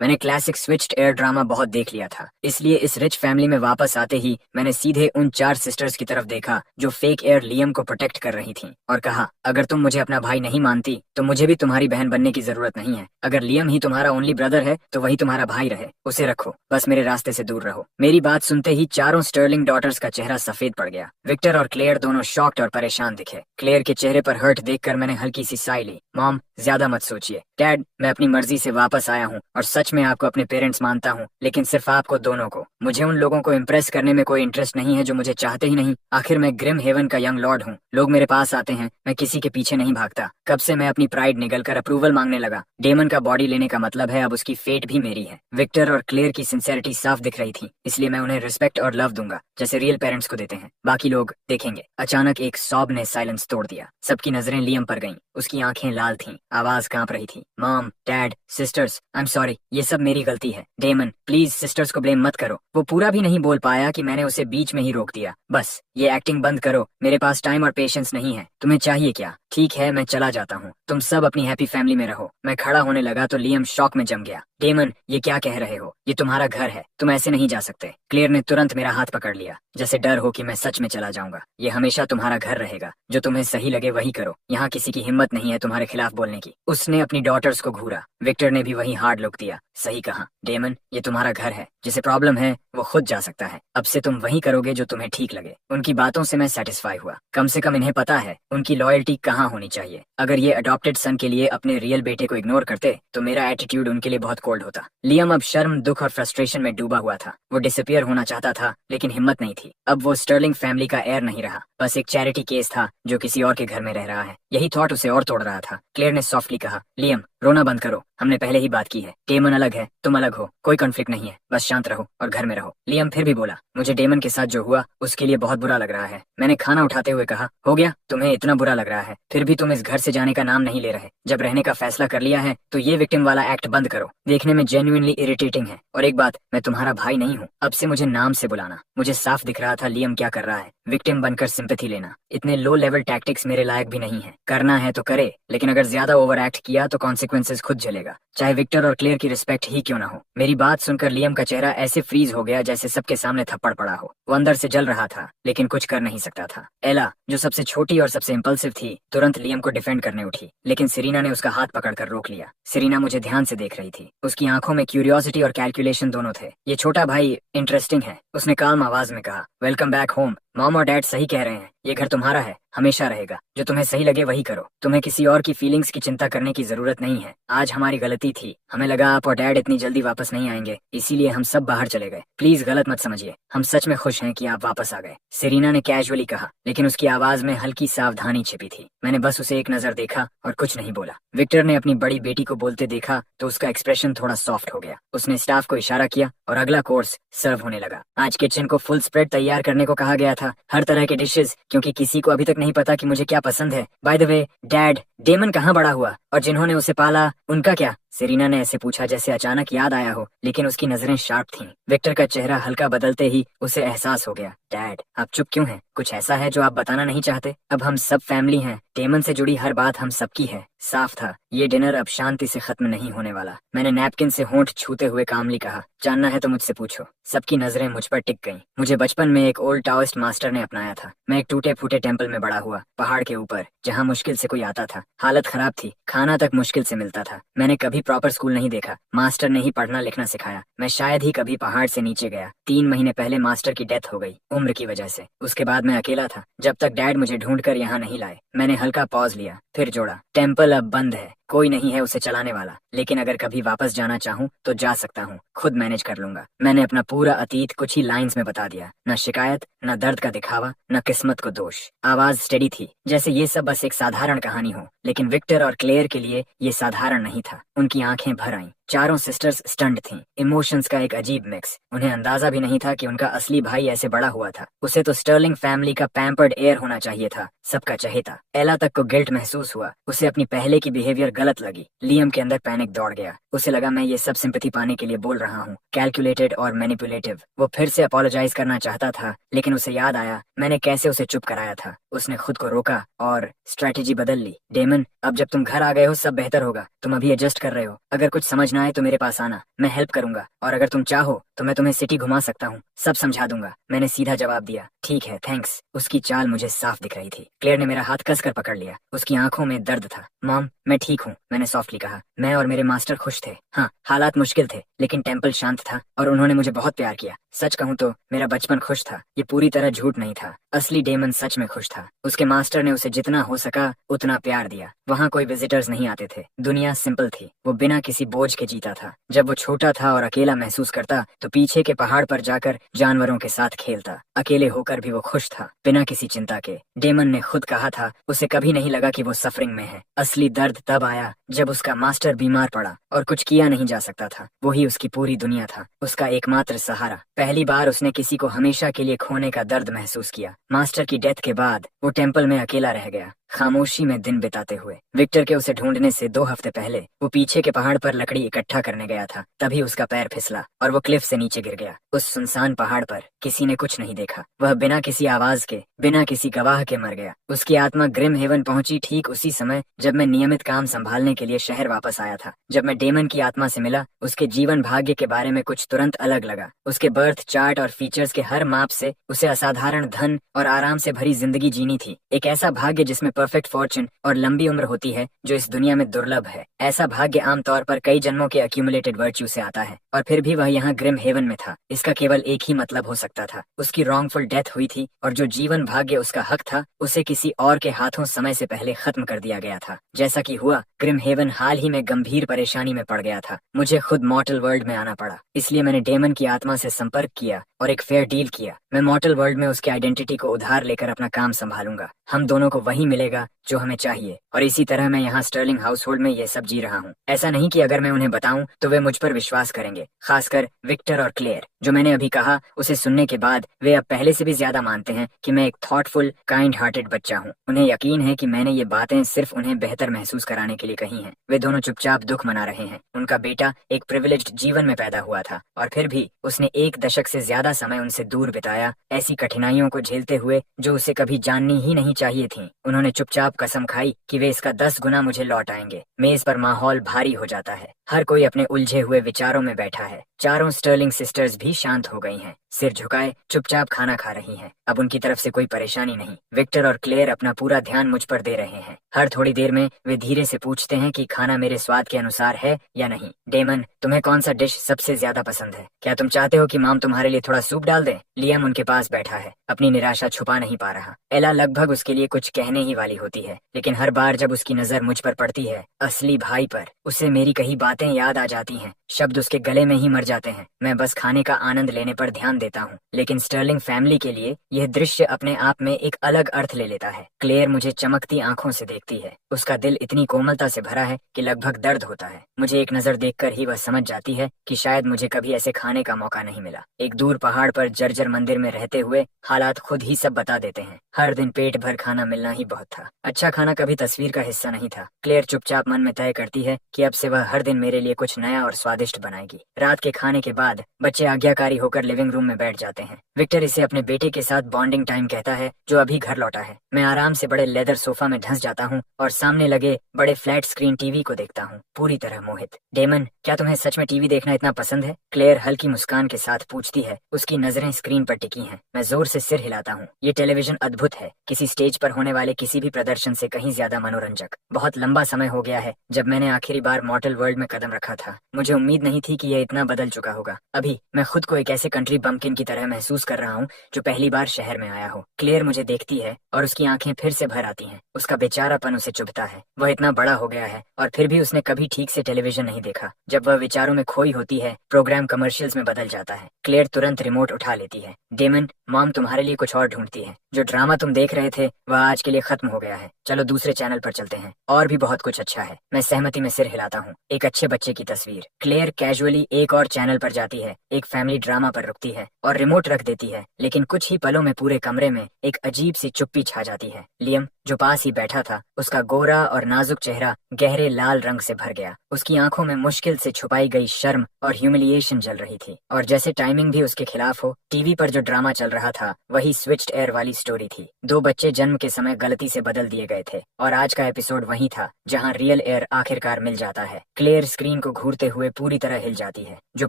मैंने classic switched air drama बहुत देख लिया था, इसलिए इस रिच फैमिली में वापस आते ही मैंने सीधे उन 4 सिस्टर्स की तरफ देखा जो फेक एयर लियम को प्रोटेक्ट कर रही थीं, और कहा, अगर तुम मुझे अपना भाई नहीं मानती तो मुझे भी तुम्हारी बहन बनने की जरूरत नहीं है। अगर लियम ही तुम्हारा ओनली ब्रदर है तो वही तुम्हारा भाई रहे, उसे रखो, बस मेरे रास्ते से दूर रहो। मेरी बात सुनते ही चारों स्टर्लिंग डॉटर्स का चेहरा सफेद पड़ गया। विक्टर और क्लेयर दोनों शॉक्ड और परेशान दिखे। क्लेयर के चेहरे पर हर्ट देखकर मैंने हल्की सी साई ली। मॉम, ज्यादा मत सोचिए। डैड, मैं अपनी मर्जी से वापस आया हूँ और सच में आपको अपने पेरेंट्स मानता हूँ, लेकिन सिर्फ आपको दोनों को। मुझे उन लोगों को इम्प्रेस करने में कोई इंटरेस्ट नहीं है जो मुझे चाहते ही नहीं। आखिर मैं ग्रिम हेवन का यंग लॉर्ड हूँ, लोग मेरे पास आते हैं, मैं किसी के पीछे नहीं भागता। कब से मैं अपनी प्राइड निगलकर अप्रूवल मांगने लगा। डेमन का बॉडी लेने का मतलब है अब उसकी फेट भी मेरी है। विक्टर और क्लेयर की सिंसेरिटी साफ दिख रही थी, इसलिए मैं उन्हें रिस्पेक्ट और लव दूंगा जैसे रियल पेरेंट्स को देते हैं। बाकी लोग देखेंगे। अचानक एक सॉब ने साइलेंस तोड़ दिया। सबकी नजरें लियम पर गईं। उसकी आंखें लाल थीं, आवाज कांप रही थी। Mom, dad, sisters, I am sorry, ये सब मेरी गलती है। डेमन, प्लीज सिस्टर्स को ब्लेम मत करो। वो पूरा भी नहीं बोल पाया कि मैंने उसे बीच में ही रोक दिया। बस ये एक्टिंग बंद करो, मेरे पास टाइम और पेशेंस नहीं है। तुम्हें चाहिए क्या? ठीक है, मैं चला जाता हूँ, तुम सब अपनी हैप्पी फैमिली में रहो। मैं खड़ा होने लगा तो लियम शॉक में जम गया। डेमन, ये क्या कह रहे हो? ये तुम्हारा घर है, तुम ऐसे नहीं जा सकते। क्लेयर ने तुरंत मेरा हाथ पकड़ लिया, जैसे डर हो कि मैं सच में चला जाऊंगा। ये हमेशा तुम्हारा घर रहेगा, जो तुम्हें सही लगे वही करो। यहाँ किसी की हिम्मत नहीं है तुम्हारे खिलाफ बोलने की। उसने अपनी डॉटर्स को घूरा। विक्टर ने भी वही हार्ड लुक दिया। सही कहा डेमन, ये तुम्हारा घर है, जिसे प्रॉब्लम है वो खुद जा सकता है। अब से तुम वही करोगे जो तुम्हें ठीक लगे। उनकी बातों से मैं सेटिस्फाई हुआ। कम से कम इन्हें पता है उनकी लॉयल्टी कहाँ होनी चाहिए। अगर ये अडॉप्टेड सन के लिए अपने रियल बेटे को इग्नोर करते तो मेरा एटीट्यूड उनके लिए बहुत कोल्ड होता। लियम अब शर्म, दुख और फ्रस्ट्रेशन में डूबा हुआ था। वो डिसअपियर होना चाहता था, लेकिन हिम्मत नहीं थी। अब वो स्टर्लिंग फैमिली का एयर नहीं रहा, बस एक चैरिटी केस था जो किसी और के घर में रह रहा है। यही थॉट उसे और तोड़ रहा था। क्लेयर ने सॉफ्टली कहा, लियम, रोना बंद करो, हमने पहले ही बात की है। डेमन अलग है, तुम अलग हो, कोई कॉन्फ्लिक्ट नहीं है, बस शांत रहो और घर में रहो। लियम फिर भी बोला, मुझे डेमन के साथ जो हुआ उसके लिए बहुत बुरा लग रहा है। मैंने खाना उठाते हुए कहा, हो गया, तुम्हें इतना बुरा लग रहा है, फिर भी तुम इस घर से जाने का नाम नहीं ले रहे। जब रहने का फैसला कर लिया है तो ये विक्टिम वाला एक्ट बंद करो, देखने में जेन्युइनली इरिटेटिंग है। और एक बात, मैं तुम्हारा भाई नहीं हूँ, अब से मुझे नाम से बुलाना। मुझे साफ दिख रहा था लियम क्या कर रहा है, विक्टिम बनकर सिंपैथी लेना। इतने लो लेवल टैक्टिक्स मेरे लायक भी नहीं है। करना है तो करे, लेकिन अगर ज्यादा ओवर एक्ट किया तो कॉन्सिक्वेंसेज खुद झेलेगा, चाहे विक्टर और क्लेयर की रिस्पेक्ट ही क्यों ना हो। मेरी बात सुनकर लियम का चेहरा ऐसे फ्रीज हो गया जैसे सबके सामने थप्पड़ पड़ा हो। वो अंदर से जल रहा था, लेकिन कुछ कर नहीं सकता था। एला, जो सबसे छोटी और सबसे इम्पल्सिव थी, तुरंत लियम को डिफेंड करने उठी, लेकिन सेरिना ने उसका हाथ पकड़कर रोक लिया। सेरिना मुझे ध्यान से देख रही थी। उसकी आंखों में क्यूरियोसिटी और कैलकुलेशन दोनों थे। ये छोटा भाई इंटरेस्टिंग है, उसने काल्म आवाज में कहा। Welcome back home. मॉम और डैड सही कह रहे हैं, ये घर तुम्हारा है, हमेशा रहेगा। जो तुम्हें सही लगे वही करो। तुम्हें किसी और की फीलिंग्स की चिंता करने की जरूरत नहीं है। आज हमारी गलती थी, हमें लगा आप और डैड इतनी जल्दी वापस नहीं आएंगे, इसीलिए हम सब बाहर चले गए। प्लीज गलत मत समझिए, हम सच में खुश हैं कि आप वापस आ गए, सेरिना ने कैजुअली कहा, लेकिन उसकी आवाज में हल्की सावधानी छिपी थी। मैंने बस उसे एक नजर देखा और कुछ नहीं बोला। विक्टर ने अपनी बड़ी बेटी को बोलते देखा तो उसका एक्सप्रेशन थोड़ा सॉफ्ट हो गया। उसने स्टाफ को इशारा किया और अगला कोर्स सर्व होने लगा। आज किचन को फुल स्प्रेड तैयार करने को कहा गया था, हर तरह के डिशेस, क्योंकि किसी को अभी तक नहीं पता कि मुझे क्या पसंद है। By the way, dad, Damon कहाँ बड़ा हुआ, और जिन्होंने उसे पाला उनका क्या? सेरिना ने ऐसे पूछा जैसे अचानक याद आया हो, लेकिन उसकी नजरें शार्प थीं। विक्टर का चेहरा हल्का बदलते ही उसे एहसास हो गया। डैड, आप चुप क्यों हैं? कुछ ऐसा है जो आप बताना नहीं चाहते? अब हम सब फैमिली हैं, डेमन से जुड़ी हर बात हम सबकी है। साफ था, ये डिनर अब शांति से खत्म नहीं होने वाला। मैंने नैपकिन से होंठ छूते हुए कामली कहा, जानना है तो मुझसे पूछो। सबकी नजरें मुझ पर टिक गईं। मुझे बचपन में एक ओल्ड टाओइस्ट मास्टर ने अपनाया था। मैं एक टूटे फूटे टेम्पल में बड़ा हुआ, पहाड़ के ऊपर, जहाँ मुश्किल से कोई आता था। हालत खराब थी, खाना तक मुश्किल से मिलता था। मैंने कभी प्रॉपर स्कूल नहीं देखा, मास्टर ने ही पढ़ना लिखना सिखाया। मैं शायद ही कभी पहाड़ से नीचे गया। 3 महीने पहले मास्टर की डेथ हो गई, उम्र की वजह से। उसके बाद मैं अकेला था, जब तक डैड मुझे ढूंढ कर यहाँ नहीं लाए। मैंने हल्का पॉज लिया, फिर जोड़ा, टेम्पल अब बंद है, कोई नहीं है उसे चलाने वाला, लेकिन अगर कभी वापस जाना चाहूँ तो जा सकता हूँ, खुद मैनेज कर लूंगा। मैंने अपना पूरा अतीत कुछ ही लाइंस में बता दिया, न शिकायत, न दर्द का दिखावा, न किस्मत को दोष। आवाज स्टेडी थी, जैसे ये सब बस एक साधारण कहानी हो, लेकिन विक्टर और क्लेयर के लिए ये साधारण नहीं था। उनकी आंखें भर आईं। चारों सिस्टर्स स्टंड थीं, इमोशंस का एक अजीब मिक्स। उन्हें अंदाजा भी नहीं था कि उनका असली भाई ऐसे बड़ा हुआ था। उसे तो स्टर्लिंग फैमिली का पैम्पर्ड एयर होना चाहिए था, सबका चहेता। एला तक को गिल्ट महसूस हुआ, उसे अपनी पहले की बिहेवियर गलत लगी। लियम के अंदर पैनिक दौड़ गया। उसे लगा मैं ये सब सिंपैथी पाने के लिए बोल रहा हूँ, कैलकुलेटेड और मैनिपुलेटिव। वो फिर से अपोलोजाइज करना चाहता था, लेकिन उसे याद आया मैंने कैसे उसे चुप कराया था। उसने खुद को रोका और स्ट्रेटेजी बदल ली। डेमन, अब जब तुम घर आ गए हो सब बेहतर होगा। तुम अभी एडजस्ट कर रहे हो, अगर कुछ समझ न आए तो मेरे पास आना, मैं हेल्प करूंगा, और अगर तुम चाहो तो मैं तुम्हें सिटी घुमा सकता हूँ, सब समझा दूंगा। मैंने सीधा जवाब दिया, ठीक है थैंक्स। उसकी चाल मुझे साफ दिख रही थी। क्लेयर ने मेरा हाथ कसकर पकड़ लिया, उसकी आंखों में दर्द था। मॉम मैं ठीक हूँ, मैंने सॉफ्टली कहा। मैं और मेरे मास्टर खुश थे। हाँ हालात मुश्किल थे, लेकिन टेम्पल शांत था और उन्होंने मुझे बहुत प्यार किया। सच कहूँ तो मेरा बचपन खुश था, ये पूरी तरह झूठ नहीं था। असली डेमन सच में खुश था। उसके मास्टर ने उसे जितना हो सका उतना प्यार दिया। वहाँ कोई विजिटर्स नहीं आते थे, दुनिया सिंपल थी। वो बिना किसी बोझ के जीता था। जब वो छोटा था और अकेला महसूस करता तो पीछे के पहाड़ पर जाकर जानवरों के साथ खेलता। अकेले होकर भी वो खुश था, बिना किसी चिंता के। डेमन ने खुद कहा था उसे कभी नहीं लगा कि वो सफरिंग में है। असली दर्द तब आया जब उसका मास्टर बीमार पड़ा और कुछ किया नहीं जा सकता था। वही उसकी पूरी दुनिया था, उसका एकमात्र सहारा। पहली बार उसने किसी को हमेशा के लिए खोने का दर्द महसूस किया। मास्टर की डेथ के बाद वो टेम्पल में अकेला रह गया, खामोशी में दिन बिताते हुए। विक्टर के उसे ढूंढने से 2 हफ्ते पहले वो पीछे के पहाड़ पर लकड़ी इकट्ठा करने गया था। तभी उसका पैर फिसला और वो क्लिफ से नीचे गिर गया। उस सुनसान पहाड़ पर किसी ने कुछ नहीं देखा। वह बिना किसी आवाज के, बिना किसी गवाह के मर गया। उसकी आत्मा ग्रिम हेवन पहुंची ठीक उसी समय जब मैं नियमित काम संभालने के लिए शहर वापस आया था। जब मैं डेमन की आत्मा से मिला, उसके जीवन भाग्य के बारे में कुछ तुरंत अलग लगा। उसके बर्थ चार्ट और फीचर्स के हर माप से उसे असाधारण धन और आराम से भरी जिंदगी जीनी थी। एक ऐसा भाग्य जिसमें परफेक्ट फॉर्चून और लंबी उम्र होती है, जो इस दुनिया में दुर्लभ है। ऐसा भाग्य आमतौर पर कई जन्मों के एक्यूमुलेटेड वर्च्यू से आता है, और फिर भी वह यहाँ ग्रिम हेवन में था। इसका केवल एक ही मतलब हो सकता था, उसकी रॉन्गफुल डेथ हुई थी और जो जीवन भाग्य उसका हक था उसे किसी और के हाथों समय से पहले खत्म कर दिया गया था। जैसा कि हुआ, ग्रिम हेवन हाल ही में गंभीर परेशानी में पड़ गया था। मुझे खुद मॉर्टल वर्ल्ड में आना पड़ा, इसलिए मैंने डेमन की आत्मा से संपर्क किया और एक फेयर डील किया। मैं मॉर्टल वर्ल्ड में उसकी आइडेंटिटी को उधार लेकर अपना काम संभालूंगा। हम दोनों को वही मिलेगा जो हमें चाहिए, और इसी तरह मैं यहाँ स्टर्लिंग हाउस होल्ड में ये सब जी रहा हूँ। ऐसा नहीं कि अगर मैं उन्हें बताऊं तो वे मुझ पर विश्वास करेंगे, खासकर विक्टर और क्लेयर। जो मैंने अभी कहा उसे सुनने के बाद वे अब पहले से भी ज्यादा मानते हैं कि मैं एक थॉटफुल, काइंड हार्टेड बच्चा हूँ। उन्हें यकीन है कि मैंने ये बातें सिर्फ उन्हें बेहतर महसूस कराने के लिए कही हैं। वे दोनों चुपचाप दुख मना रहे हैं। उनका बेटा एक प्रिविलेज्ड जीवन में पैदा हुआ था, और फिर भी उसने 1 दशक से ज्यादा समय उनसे दूर बिताया, ऐसी कठिनाइयों को झेलते हुए जो उसे कभी जाननी ही नहीं चाहिए थी। उन्होंने चुपचाप कसम खाई कि वे इसका 10 गुना मुझे लौट आएंगे। मेज पर माहौल भारी हो जाता है। हर कोई अपने उलझे हुए विचारों में बैठा है। चारों स्टर्लिंग सिस्टर्स भी शांत हो गई हैं, सिर झुकाए चुपचाप खाना खा रही हैं। अब उनकी तरफ से कोई परेशानी नहीं। विक्टर और क्लेयर अपना पूरा ध्यान मुझ पर दे रहे हैं। हर थोड़ी देर में वे धीरे से पूछते हैं कि खाना मेरे स्वाद के अनुसार है या नहीं। डेमन, तुम्हें कौन सा डिश सबसे ज्यादा पसंद है? क्या तुम चाहते हो कि माम तुम्हारे लिए थोड़ा सूप डाल दे? लियम उनके पास बैठा है, अपनी निराशा छुपा नहीं पा रहा। एला लगभग उसके लिए कुछ कहने ही वाली होती है, लेकिन हर बार जब उसकी नजर मुझ पर पड़ती है, असली भाई पर, उसे मेरी कही बातें याद आ जाती हैं। शब्द उसके गले में ही मर जाते हैं। मैं बस खाने का आनंद लेने पर ध्यान देता हूँ, लेकिन स्टर्लिंग फैमिली के लिए यह दृश्य अपने आप में एक अलग अर्थ ले लेता है। क्लेयर मुझे चमकती आंखों से देखती है। उसका दिल इतनी कोमलता से भरा है कि लगभग दर्द होता है। मुझे एक नजर देखकर ही वह समझ जाती है कि शायद मुझे कभी ऐसे खाने का मौका नहीं मिला। एक दूर पहाड़ पर जर्जर मंदिर में रहते हुए हालात खुद ही सब बता देते हैं। हर दिन पेट भर खाना मिलना ही बहुत था। अच्छा खाना कभी तस्वीर का हिस्सा नहीं था। क्लेयर चुपचाप मन में तय करती है कि अब से वह हर दिन मेरे लिए कुछ नया और स्वादिष्ट बनाएगी। रात के खाने के बाद बच्चे आज्ञाकारी होकर लिविंग रूम में बैठ जाते हैं। विक्टर इसे अपने बेटे के साथ बॉन्डिंग टाइम कहता है, जो अभी घर लौटा है। मैं आराम से बड़े लेदर सोफा में धंस जाता हूँ और सामने लगे बड़े फ्लैट स्क्रीन टीवी को देखता हूँ, पूरी तरह मोहित। डेमन, क्या तुम्हें सच में टीवी देखना इतना पसंद है? क्लेयर हल्की मुस्कान के साथ पूछती है। उसकी नजरें स्क्रीन पर टिकी हैं। मैं जोर से सिर हिलाता हूँ। ये टेलीविजन अद्भुत है, किसी स्टेज पर होने वाले किसी भी प्रदर्शन से कहीं ज्यादा मनोरंजक। बहुत लंबा समय हो गया है जब मैंने आखिरी बार मॉर्टल वर्ल्ड में कदम रखा था। मुझे उम्मीद नहीं थी कि यह इतना बदल चुका होगा। अभी मैं खुद को एक ऐसे कंट्री बम्पकिन की तरह महसूस कर रहा हूँ जो पहली बार शहर में आया हो। क्लेयर मुझे देखती है और उसकी आंखें फिर से भर आती हैं। उसका बेचारापन उसे चुभता है। वह इतना बड़ा हो गया है और फिर भी उसने कभी ठीक से टेलीविजन नहीं देखा। जब वह विचारों में खोई होती है, प्रोग्राम कमर्शियल्स में बदल जाता है। क्लेयर तुरंत रिमोट उठा लेती है। डेमन, मॉम तुम्हारे लिए कुछ और ढूंढती है। जो ड्रामा तुम देख रहे थे वह आज के लिए खत्म हो गया है। चलो दूसरे चैनल पर चलते हैं, और भी बहुत कुछ अच्छा है। मैं सहमति में सिर हिलाता हूँ। एक अच्छे बच्चे की तस्वीर। क्लेयर कैजुअली एक और चैनल पर जाती है, एक फैमिली ड्रामा पर रुकती है और रिमोट रख देती है। लेकिन कुछ ही पलों में पूरे कमरे में एक अजीब सी चुप्पी छा जाती है। लियम, जो पास ही बैठा था, उसका गोरा और नाजुक चेहरा गहरे लाल रंग से भर गया। उसकी आंखों में मुश्किल से छुपाई गई शर्म और ह्यूमिलिएशन जल रही थी। और जैसे टाइमिंग भी उसके खिलाफ हो, टीवी पर जो ड्रामा चल रहा था वही स्विच्ड एयर वाली स्टोरी थी। दो बच्चे जन्म के समय गलती से बदल दिए गए थे और आज का एपिसोड वही था जहां रियल एयर आखिरकार मिल जाता है। क्लेयर स्क्रीन को घूरते हुए पूरी तरह हिल जाती है। जो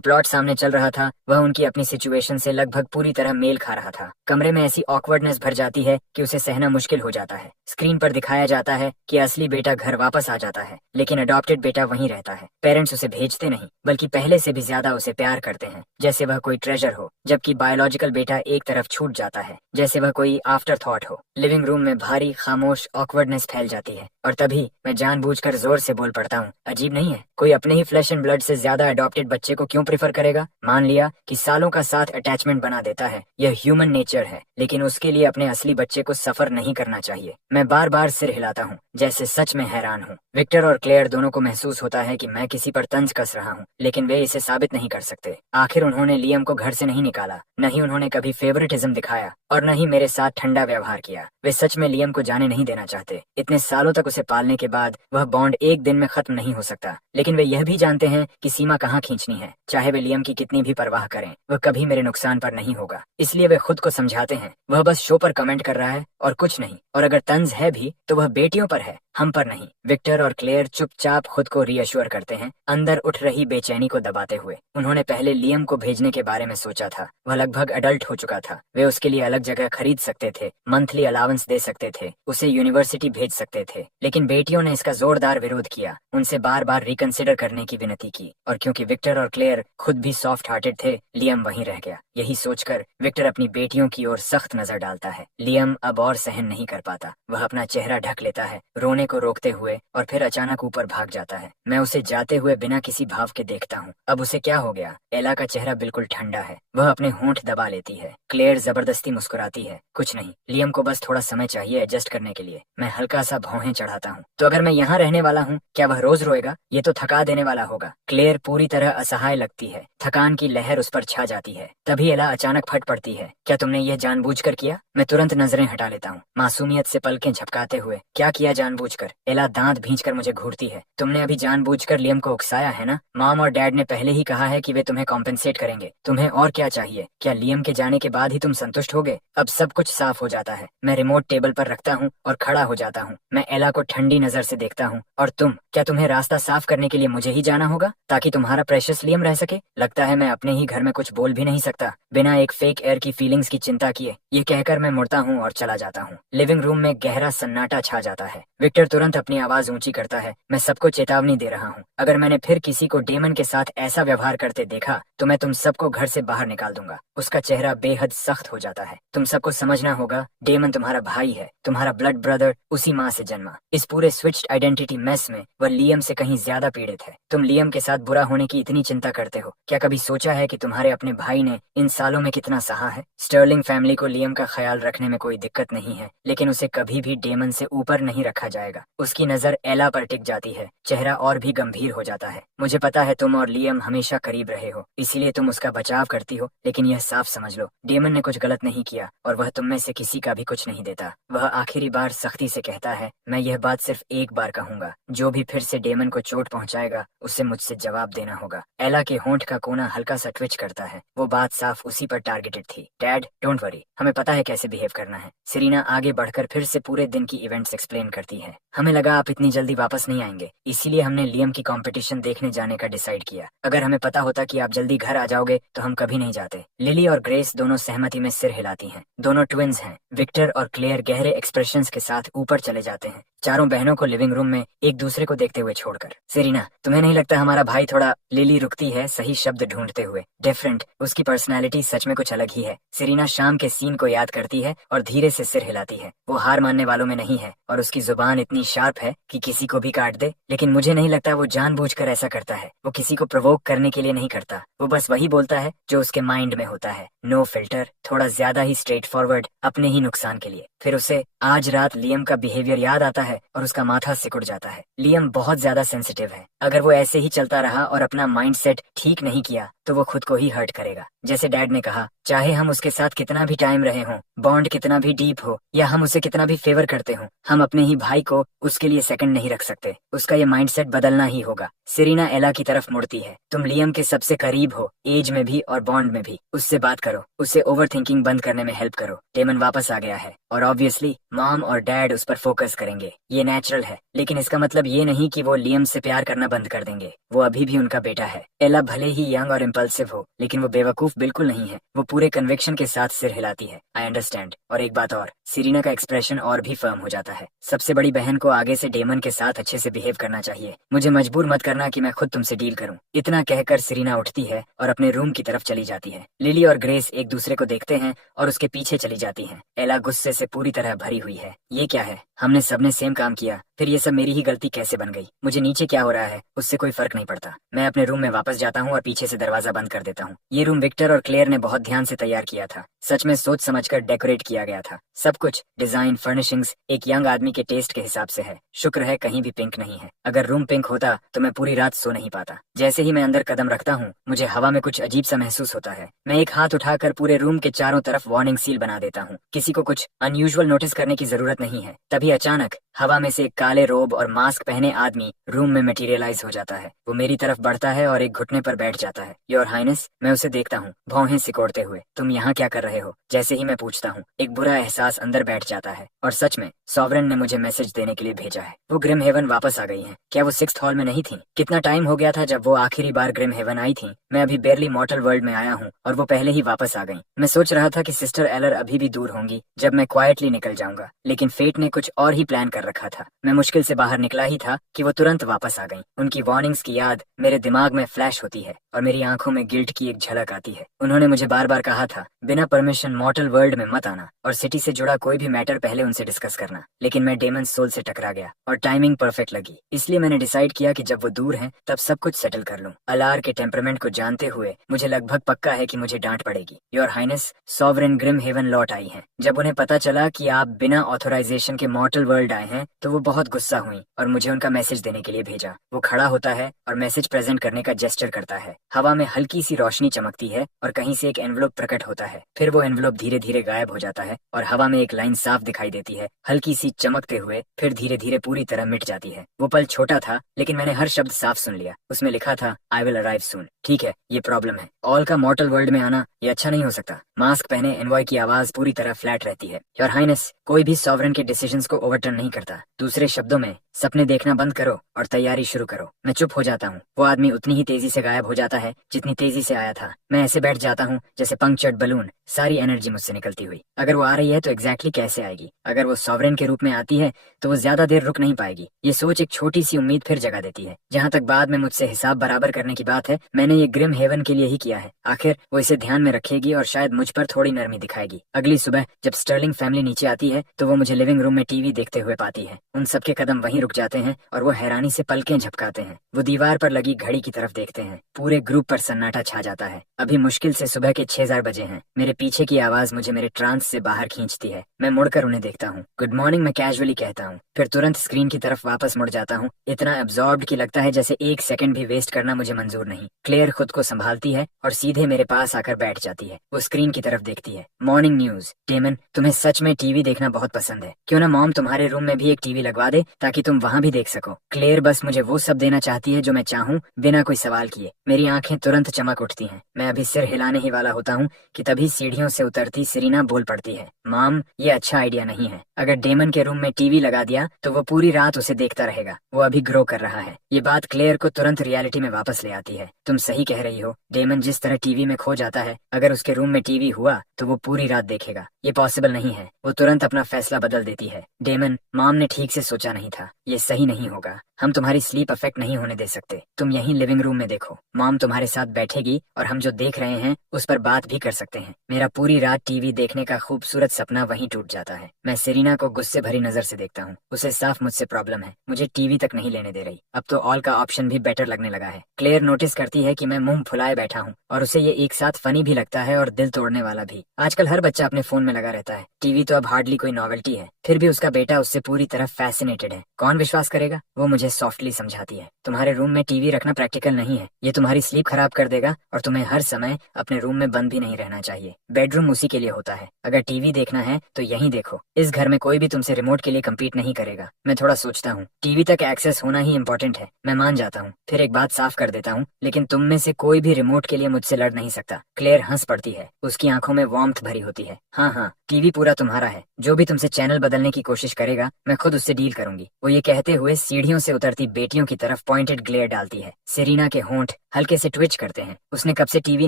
प्लॉट सामने चल रहा था वह उनकी अपनी सिचुएशन से लगभग पूरी तरह मेल खा रहा था। कमरे में ऐसी ऑकवर्डनेस भर जाती है कि उसे सहना मुश्किल हो जाता है। स्क्रीन पर दिखाया जाता है कि असली बेटा घर वापस आ जाता है, लेकिन अडॉप्टेड बेटा वहीं रहता है। पेरेंट्स उसे भेजते नहीं, बल्कि पहले से भी ज्यादा उसे प्यार करते हैं, जैसे वह कोई ट्रेजर हो, जबकि बायोलॉजिकल बेटा एक तरफ छूट जाता है, जैसे वह कोई आफ्टर थॉट हो। लिविंग रूम में भारी खामोश ऑकवर्डनेस फैल जाती है और तभी मैं जानबूझकर जोर से बोल पड़ता हूँ, अजीब नहीं है? कोई अपने ही फ्लैश एंड ब्लड से ज्यादा अडॉप्टेड बच्चे को क्यों प्रेफर करेगा? मान लिया कि सालों का साथ अटैचमेंट बना देता है, यह ह्यूमन नेचर है, लेकिन उसके लिए अपने असली बच्चे को सफर नहीं करना चाहिए। मैं बार बार सिर हिलाता हूँ, जैसे सच में हैरान हूँ। विक्टर और क्लेयर दोनों को महसूस होता है कि मैं किसी पर तंज कस रहा हूँ, लेकिन वे इसे साबित नहीं कर सकते। आखिर उन्होंने लियम को घर से नहीं निकाला, न ही उन्होंने कभी फेवरेटिज्म दिखाया और न ही मेरे साथ ठंडा व्यवहार किया। वे सच में लियम को जाने नहीं देना चाहते। इतने सालों तक उसे पालने के बाद वह बॉन्ड एक दिन में खत्म नहीं हो सकता, लेकिन वे यह भी जानते हैं कि सीमा कहाँ खींचनी है। चाहे वे लियम की कितनी भी परवाह करें, वह कभी मेरे नुकसान पर नहीं होगा। इसलिए वे खुद को समझाते हैं, वह बस शो पर कमेंट कर रहा है और कुछ नहीं, और अगर तंज है भी तो वह बेटियों पर है, हम पर नहीं। विक्टर और क्लेयर चुपचाप खुद को रीअश्योर करते हैं, अंदर उठ रही बेचैनी को दबाते हुए। उन्होंने पहले लियम को भेजने के बारे में सोचा था। वह लगभग अडल्ट हो चुका था, वे उसके लिए अलग जगह खरीद सकते थे, मंथली अलाउंस दे सकते थे, उसे यूनिवर्सिटी भेज सकते थे, लेकिन बेटियों ने इसका जोरदार विरोध किया, उनसे बार बार रिकंसिडर करने की विनती की। और क्योंकि विक्टर और क्लेयर खुद भी सॉफ्ट हार्टेड थे, लियम वहीं रह गया। यही सोचकर विक्टर अपनी बेटियों की ओर सख्त नजर डालता है। लियम अब और सहन नहीं कर पाता, वह अपना चेहरा ढक लेता है, रोने को रोकते हुए, और फिर अचानक ऊपर भाग जाता है। मैं उसे जाते हुए बिना किसी भाव के देखता हूँ। अब उसे क्या हो गया? एला का चेहरा बिल्कुल ठंडा है, वह अपने होंठ दबा लेती है। क्लेयर जबरदस्ती मुस्कुराती है, कुछ नहीं, लियम को बस थोड़ा समय चाहिए एडजस्ट करने के लिए। मैं हल्का सा भौहें चढ़ाता हूँ, तो अगर मैं यहाँ रहने वाला हूँ, क्या वह रोज रोएगा? ये तो थका देने वाला होगा। क्लेयर पूरी तरह असहाय लगती है, थकान की लहर उस पर छा जाती है। तभी एला अचानक फट पड़ती है, क्या तुमने यह जानबूझकर किया? मैं तुरंत नजरें हटा लेता हूँ, मासूमियत से पलकें झपकाते हुए। क्या किया जानबूझकर? एला दांत भींचकर मुझे घूरती है। तुमने अभी जानबूझकर लियम को उकसाया है ना? मॉम और डैड ने पहले ही कहा है कि वे तुम्हें कॉम्पेंसेट करेंगे, तुम्हें और क्या चाहिए? क्या लियम के जाने के बाद ही तुम संतुष्ट होगे? अब सब कुछ साफ हो जाता है। मैं रिमोट टेबल पर रखता हूँ और खड़ा हो जाता हूँ। मैं एला को ठंडी नजर से देखता हूँ। और तुम, क्या तुम्हें रास्ता साफ करने के लिए मुझे ही जाना होगा ताकि तुम्हारा प्रेशियस लियम रह सके? लगता है मैं अपने ही घर में कुछ बोल भी नहीं सकता बिना एक फेक एयर की फीलिंग्स की चिंता किए। ये कहकर मैं मुड़ता हूँ और चला जाता हूँ। लिविंग रूम में गहरा सन्नाटा छा जाता है। विक्टर तुरंत अपनी आवाज ऊंची करता है, मैं सबको चेतावनी दे रहा हूँ, अगर मैंने फिर किसी को डेमन के साथ ऐसा व्यवहार करते देखा तो मैं तुम सबको घर से बाहर निकाल दूंगा। उसका चेहरा बेहद सख्त हो जाता है। तुम सबको समझना होगा, डेमन तुम्हारा भाई है, तुम्हारा ब्लड ब्रदर, उसी माँ से जन्मा। इस पूरे स्विच्ड आइडेंटिटी मेस में वह लियम से कहीं ज्यादा पीड़ित है। तुम लियम के साथ बुरा होने की इतनी चिंता करते हो, क्या कभी सोचा है कि तुम्हारे अपने भाई ने इन सालों में कितना सहा है? स्टर्लिंग फैमिली को लियम का ख्याल रखने में कोई दिक्कत नहीं है, लेकिन उसे कभी भी डेमन से ऊपर नहीं रखा जाएगा। उसकी नजर एला पर टिक जाती है, चेहरा और भी गंभीर हो जाता है। मुझे पता है तुम और लियम हमेशा करीब रहे हो, इसीलिए तुम उसका बचाव करती हो, लेकिन यह साफ समझ लो, डेमन ने कुछ गलत नहीं किया और वह तुम में से किसी का भी कुछ नहीं देता। वह आखिरी बार सख्ती से कहता है, मैं यह बात सिर्फ एक बार कहूंगा, जो भी फिर से डेमन को चोट पहुंचाएगा उसे मुझसे जवाब देना होगा। एला के होंठ का कोना हल्का सा ट्विच करता है, वो बात साफ उसी पर टारगेटेड थी। डैड, डोंट वरी, हमें पता है कैसे बिहेव करना है। सेरीना आगे बढ़कर फिर से पूरे दिन की इवेंट्स एक्सप्लेन करती है। हमें लगा आप इतनी जल्दी वापस नहीं आएंगे, इसीलिए हमने लियम की कंपटीशन देखने जाने का डिसाइड किया। अगर हमें पता होता कि आप जल्दी घर आ जाओगे तो हम कभी नहीं जाते। लिली और ग्रेस दोनों सहमति में सिर हिलाती हैं। दोनों ट्विंस हैं। विक्टर और क्लेयर गहरे एक्सप्रेशंस के साथ ऊपर चले जाते हैं, चारों बहनों को लिविंग रूम में एक दूसरे को देखते हुए छोड़कर। सेरीना, तुम्हें नहीं लगता हमारा भाई थोड़ा? लिली रुकती है, सही शब्द ढूंढते हुए। डिफरेंट, उसकी पर्सनैलिटी सच में कुछ अलग ही है। सेरीना शाम के सीन को याद करती है और धीरे से सिर हिलाती है। वो हार मानने वालों में नहीं है और उसकी जुबान इतनी शार्प है कि किसी को भी काट दे, लेकिन मुझे नहीं लगता वो जानबूझकर ऐसा करता है। वो किसी को प्रोवोक करने के लिए नहीं करता, वो बस वही बोलता है जो उसके माइंड में होता है। नो फिल्टर, थोड़ा ज्यादा ही स्ट्रेट फॉरवर्ड, अपने ही नुकसान के लिए। फिर उसे आज रात लियम का बिहेवियर याद आता है और उसका माथा सिकुड़ जाता है। लियम बहुत ज्यादा सेंसिटिव है, अगर वो ऐसे ही चलता रहा और अपना माइंडसेट ठीक नहीं किया तो वो खुद को ही हर्ट करेगा। जैसे डैड ने कहा, चाहे हम उसके साथ कितना भी टाइम रहे हों, बॉन्ड कितना भी डीप हो, या हम उसे कितना भी फेवर करते हों, हम अपने ही भाई को उसके लिए सेकंड नहीं रख सकते। उसका ये माइंडसेट बदलना ही होगा। सेरेना एला की तरफ मुड़ती है। तुम लियम के सबसे करीब हो, एज में भी और बॉन्ड में भी। उससे बात करो, उससे ओवर थिंकिंग बंद करने में हेल्प करो। डेमन वापस आ गया है और ऑब्वियसली मॉम और डैड उस पर फोकस करेंगे। ये नेचुरल है, लेकिन इसका मतलब ये नहीं कि वो लियम से प्यार करना बंद कर देंगे। वो अभी भी उनका बेटा है। एला भले ही यंग और इम्पल्सिव हो, लेकिन वो बेवकूफ बिल्कुल नहीं है। वो पूरे कन्विक्शन के साथ सिर हिलाती है। I understand. और एक बात और, सेरेना का एक्सप्रेशन और भी फर्म हो जाता है। सबसे बड़ी बहन को आगे से डेमन के साथ अच्छे से बिहेव करना चाहिए। मुझे मजबूर मत करना कि मैं खुद तुमसे डील करूं। इतना कहकर सेरेना उठती है और अपने रूम की तरफ चली जाती है। लिली और ग्रेस एक दूसरे को देखते हैं और उसके पीछे चली जाती हैं। एला गुस्से से पूरी तरह भरी हुई है। ये क्या है? हमने सबने सेम काम किया, फिर ये सब मेरी ही गलती कैसे बन गई? मुझे नीचे क्या हो रहा है उससे कोई फर्क नहीं पड़ता। मैं अपने रूम में वापस जाता हूँ और पीछे से दरवाजा बंद कर देता हूँ। ये रूम विक्टर और क्लेयर ने बहुत ध्यान से तैयार किया था। सच में सोच समझकर डेकोरेट किया गया था। सब कुछ, डिजाइन, फर्निशिंग्स एक यंग आदमी के टेस्ट के हिसाब से है। शुक्र है कहीं भी पिंक नहीं है। अगर रूम पिंक होता तो मैं पूरी रात सो नहीं पाता। जैसे ही मैं अंदर कदम रखता हूँ, मुझे हवा में कुछ अजीब सा महसूस होता है। मैं एक हाथ उठाकर पूरे रूम के चारों तरफ वार्निंग सील बना देता हूँ। किसी को कुछ अनयूजुअल नोटिस करने की जरूरत नहीं है। तभी अचानक हवा में से एक काले रोब और मास्क पहने आदमी रूम में मटेरियलाइज हो जाता है। वो मेरी तरफ बढ़ता है और एक घुटने पर बैठ जाता है। योर हाइनेस, मैं उसे देखता हूँ, भौहें सिकोड़ते हुए। तुम यहाँ क्या कर रहे हो? जैसे ही मैं पूछता हूँ, एक बुरा एहसास अंदर बैठ जाता है। और सच में सॉवरेन ने मुझे मैसेज देने के लिए भेजा है। वो ग्रिम हेवन वापस आ गई हैं। क्या वो 6th हॉल में नहीं थी? कितना टाइम हो गया था जब वो आखिरी बार ग्रिम हेवन आई थी। मैं अभी बेरली मॉर्टल वर्ल्ड में आया हूँ और वो पहले ही वापस आ गई। मैं सोच रहा था कि सिस्टर एलर अभी भी दूर होंगी जब मैं क्वाइटली निकल जाऊंगा, लेकिन फेट ने कुछ और ही प्लान कर रखा था। मैं मुश्किल से बाहर निकला ही था कि वो तुरंत वापस आ गई। उनकी वार्निंग्स की याद मेरे दिमाग में फ्लैश होती है और मेरी आंखों में गिल्ट की एक झलक आती है। उन्होंने मुझे बार बार कहा था, बिना परमिशन मॉर्टल वर्ल्ड में मत आना और सिटी से जुड़ा कोई भी मैटर पहले उनसे डिस्कस करना। लेकिन मैं डेमन सोल से टकरा गया और टाइमिंग परफेक्ट लगी। इसलिए मैंने डिसाइड किया कि जब वो दूर हैं तब सब कुछ सेटल कर लूं। अलार के टेम्परामेंट को जानते हुए मुझे लगभग पक्का है कि मुझे डांट पड़ेगी। Your highness, sovereign Grim Haven लौट आई हैं। जब उन्हें पता चला कि आप बिना ऑथराइजेशन के मॉर्टल वर्ल्ड आए हैं तो वो बहुत गुस्सा हुई और मुझे उनका मैसेज देने के लिए भेजा। वो खड़ा होता है और मैसेज प्रेजेंट करने का जेस्चर करता है। हवा में हल्की सी रोशनी चमकती है और कहीं से एक एनवलप प्रकट होता है। फिर वो एनवलप धीरे धीरे गायब हो जाता है और हवा में एक लाइन साफ दिखाई देती है, हल्की सी चमकते हुए, फिर धीरे धीरे पूरी तरह मिट जाती है। वो पल छोटा था, लेकिन मैंने हर शब्द साफ सुन लिया। उसमें लिखा था, आई विल अराइव सून। ठीक है, ये प्रॉब्लम है। ऑल का मॉर्टल वर्ल्ड में आना ये अच्छा नहीं हो सकता। मास्क पहने एनवॉय की आवाज पूरी तरह फ्लैट रहती है। योर हाइनेस, कोई भी सॉवरेन के डिसीजंस को ओवरटर्न नहीं करता। दूसरे शब्दों में, सपने देखना बंद करो और तैयारी शुरू करो। मैं चुप हो जाता हूँ। वो आदमी उतनी ही तेजी से गायब हो जाता है जितनी तेजी से आया था। मैं ऐसे बैठ जाता हूँ जैसे पंक्चर्ड बलून, सारी एनर्जी मुझसे निकलती हुई। अगर वो आ रही है तो एग्जैक्टली कैसे आएगी? अगर वो सॉवरेन के रूप में आती है तो वो ज्यादा देर रुक नहीं पाएगी। ये सोच एक छोटी सी उम्मीद फिर जगा देती है। जहाँ तक बाद में मुझसे हिसाब बराबर करने की बात है, मैंने ये ग्रिम हेवन के लिए ही किया है। आखिर वो इसे ध्यान में रखेगी और शायद मुझ पर थोड़ी नरमी दिखाएगी। अगली सुबह जब स्टर्लिंग फैमिली नीचे आती है तो वो मुझे लिविंग रूम में टीवी देखते हुए पाती है। उन सबके कदम वहीं रुक जाते हैं और वो हैरानी से पलकें झपकाते हैं। वो दीवार पर लगी घड़ी की तरफ देखते हैं। पूरे ग्रुप पर सन्नाटा छा जाता है। अभी मुश्किल से सुबह के 6000 बजे हैं। मेरे पीछे की आवाज मुझे मेरे ट्रांस से बाहर खींचती है। मैं मुड़कर उन्हें देखता हूँ। गुड मॉर्निंग मैं कैजुअली कहता हूँ, फिर तुरंत स्क्रीन की तरफ वापस मुड़ जाता हूँ। इतना एब्जॉर्ब्ड कि लगता है जैसे एक सेकंड भी वेस्ट करना मुझे मंजूर नहीं। क्लेयर खुद को संभालती है और सीधे मेरे पास आकर बैठ जाती है। वो स्क्रीन की तरफ देखती है। Morning news. डेमन, तुम्हें सच में टीवी देखना बहुत पसंद है। क्यों ना मॉम तुम्हारे रूम में भी एक टीवी लगवा दे ताकि तुम वहाँ भी देख सको। क्लेयर बस मुझे वो सब देना चाहती है जो मैं चाहूँ, बिना कोई सवाल किए। मेरी आंखें तुरंत चमक उठती हैं। मैं अभी सिर हिलाने ही वाला होता हूँ कि तभी सीढ़ियों से उतरती सेरेना बोल पड़ती है, मॉम ये अच्छा आइडिया नहीं है। अगर डेमन के रूम में टीवी लगा दिया तो वो पूरी रात उसे देखता रहेगा। वो अभी ग्रो कर रहा है। ये बात क्लेयर को तुरंत रियलिटी में वापस ले आती है। तुम सही कह रही हो। डेमन जिस तरह टीवी में खो जाता है, अगर उसके रूम में टीवी हुआ तो वो पूरी रात देखेगा। ये पॉसिबल नहीं है। वो तुरंत अपना फैसला बदल देती है। डेमन, मॉम ने ठीक से सोचा नहीं था। ये सही नहीं होगा। हम तुम्हारी स्लीप अफेक्ट नहीं होने दे सकते। तुम यहीं लिविंग रूम में देखो। मॉम तुम्हारे साथ बैठेगी और हम जो देख रहे हैं उस पर बात भी कर सकते हैं। मेरा पूरी रात टीवी देखने का खूबसूरत सपना वहीं टूट जाता है। मैं सेरेना को गुस्से भरी नजर से देखता हूँ। उसे साफ मुझसे प्रॉब्लम है। मुझे टीवी तक नहीं लेने दे रही। अब तो ऑल का ऑप्शन भी बेटर लगने लगा है। क्लेयर नोटिस करती है कि मैं मुंह फुलाए बैठा हूँ और उसे ये एक साथ फनी भी लगता है और दिल तोड़ने वाला भी। आजकल हर बच्चा अपने फोन में लगा रहता है। टीवी तो अब हार्डली कोई नॉवेल्टी है, फिर भी उसका बेटा उससे पूरी तरह फैसिनेटेड है। कौन विश्वास करेगा? वो मुझे सॉफ्टली समझाती है, तुम्हारे रूम में टीवी रखना प्रैक्टिकल नहीं है, ये तुम्हारी स्लीप खराब कर देगा और तुम्हें हर समय अपने रूम में बंद भी नहीं रहना चाहिए। बेडरूम उसी के लिए होता है, अगर टीवी देखना है तो यहीं देखो। इस घर में कोई भी तुमसे रिमोट के लिए कम्पीट नहीं करेगा। मैं थोड़ा सोचता हूँ, टीवी तक एक्सेस होना ही इम्पोर्टेंट है, मैं मान जाता हूँ। फिर एक बात साफ कर देता हूँ, लेकिन तुम में से कोई भी रिमोट के लिए मुझसे लड़ नहीं सकता। क्लेयर हंस पड़ती है, उसकी आंखों में वार्मथ भरी होती है। हाँ हाँ, टीवी पूरा तुम्हारा है, जो भी तुमसे चैनल बदलने की कोशिश करेगा मैं खुद उससे डील करूंगी। वो ये कहते हुए सीढ़ियों से उतरती बेटियों की तरफ पॉइंटेड ग्लेयर डालती है। सेरीना के होंठ हल्के से ट्विच करते हैं। उसने कब से टीवी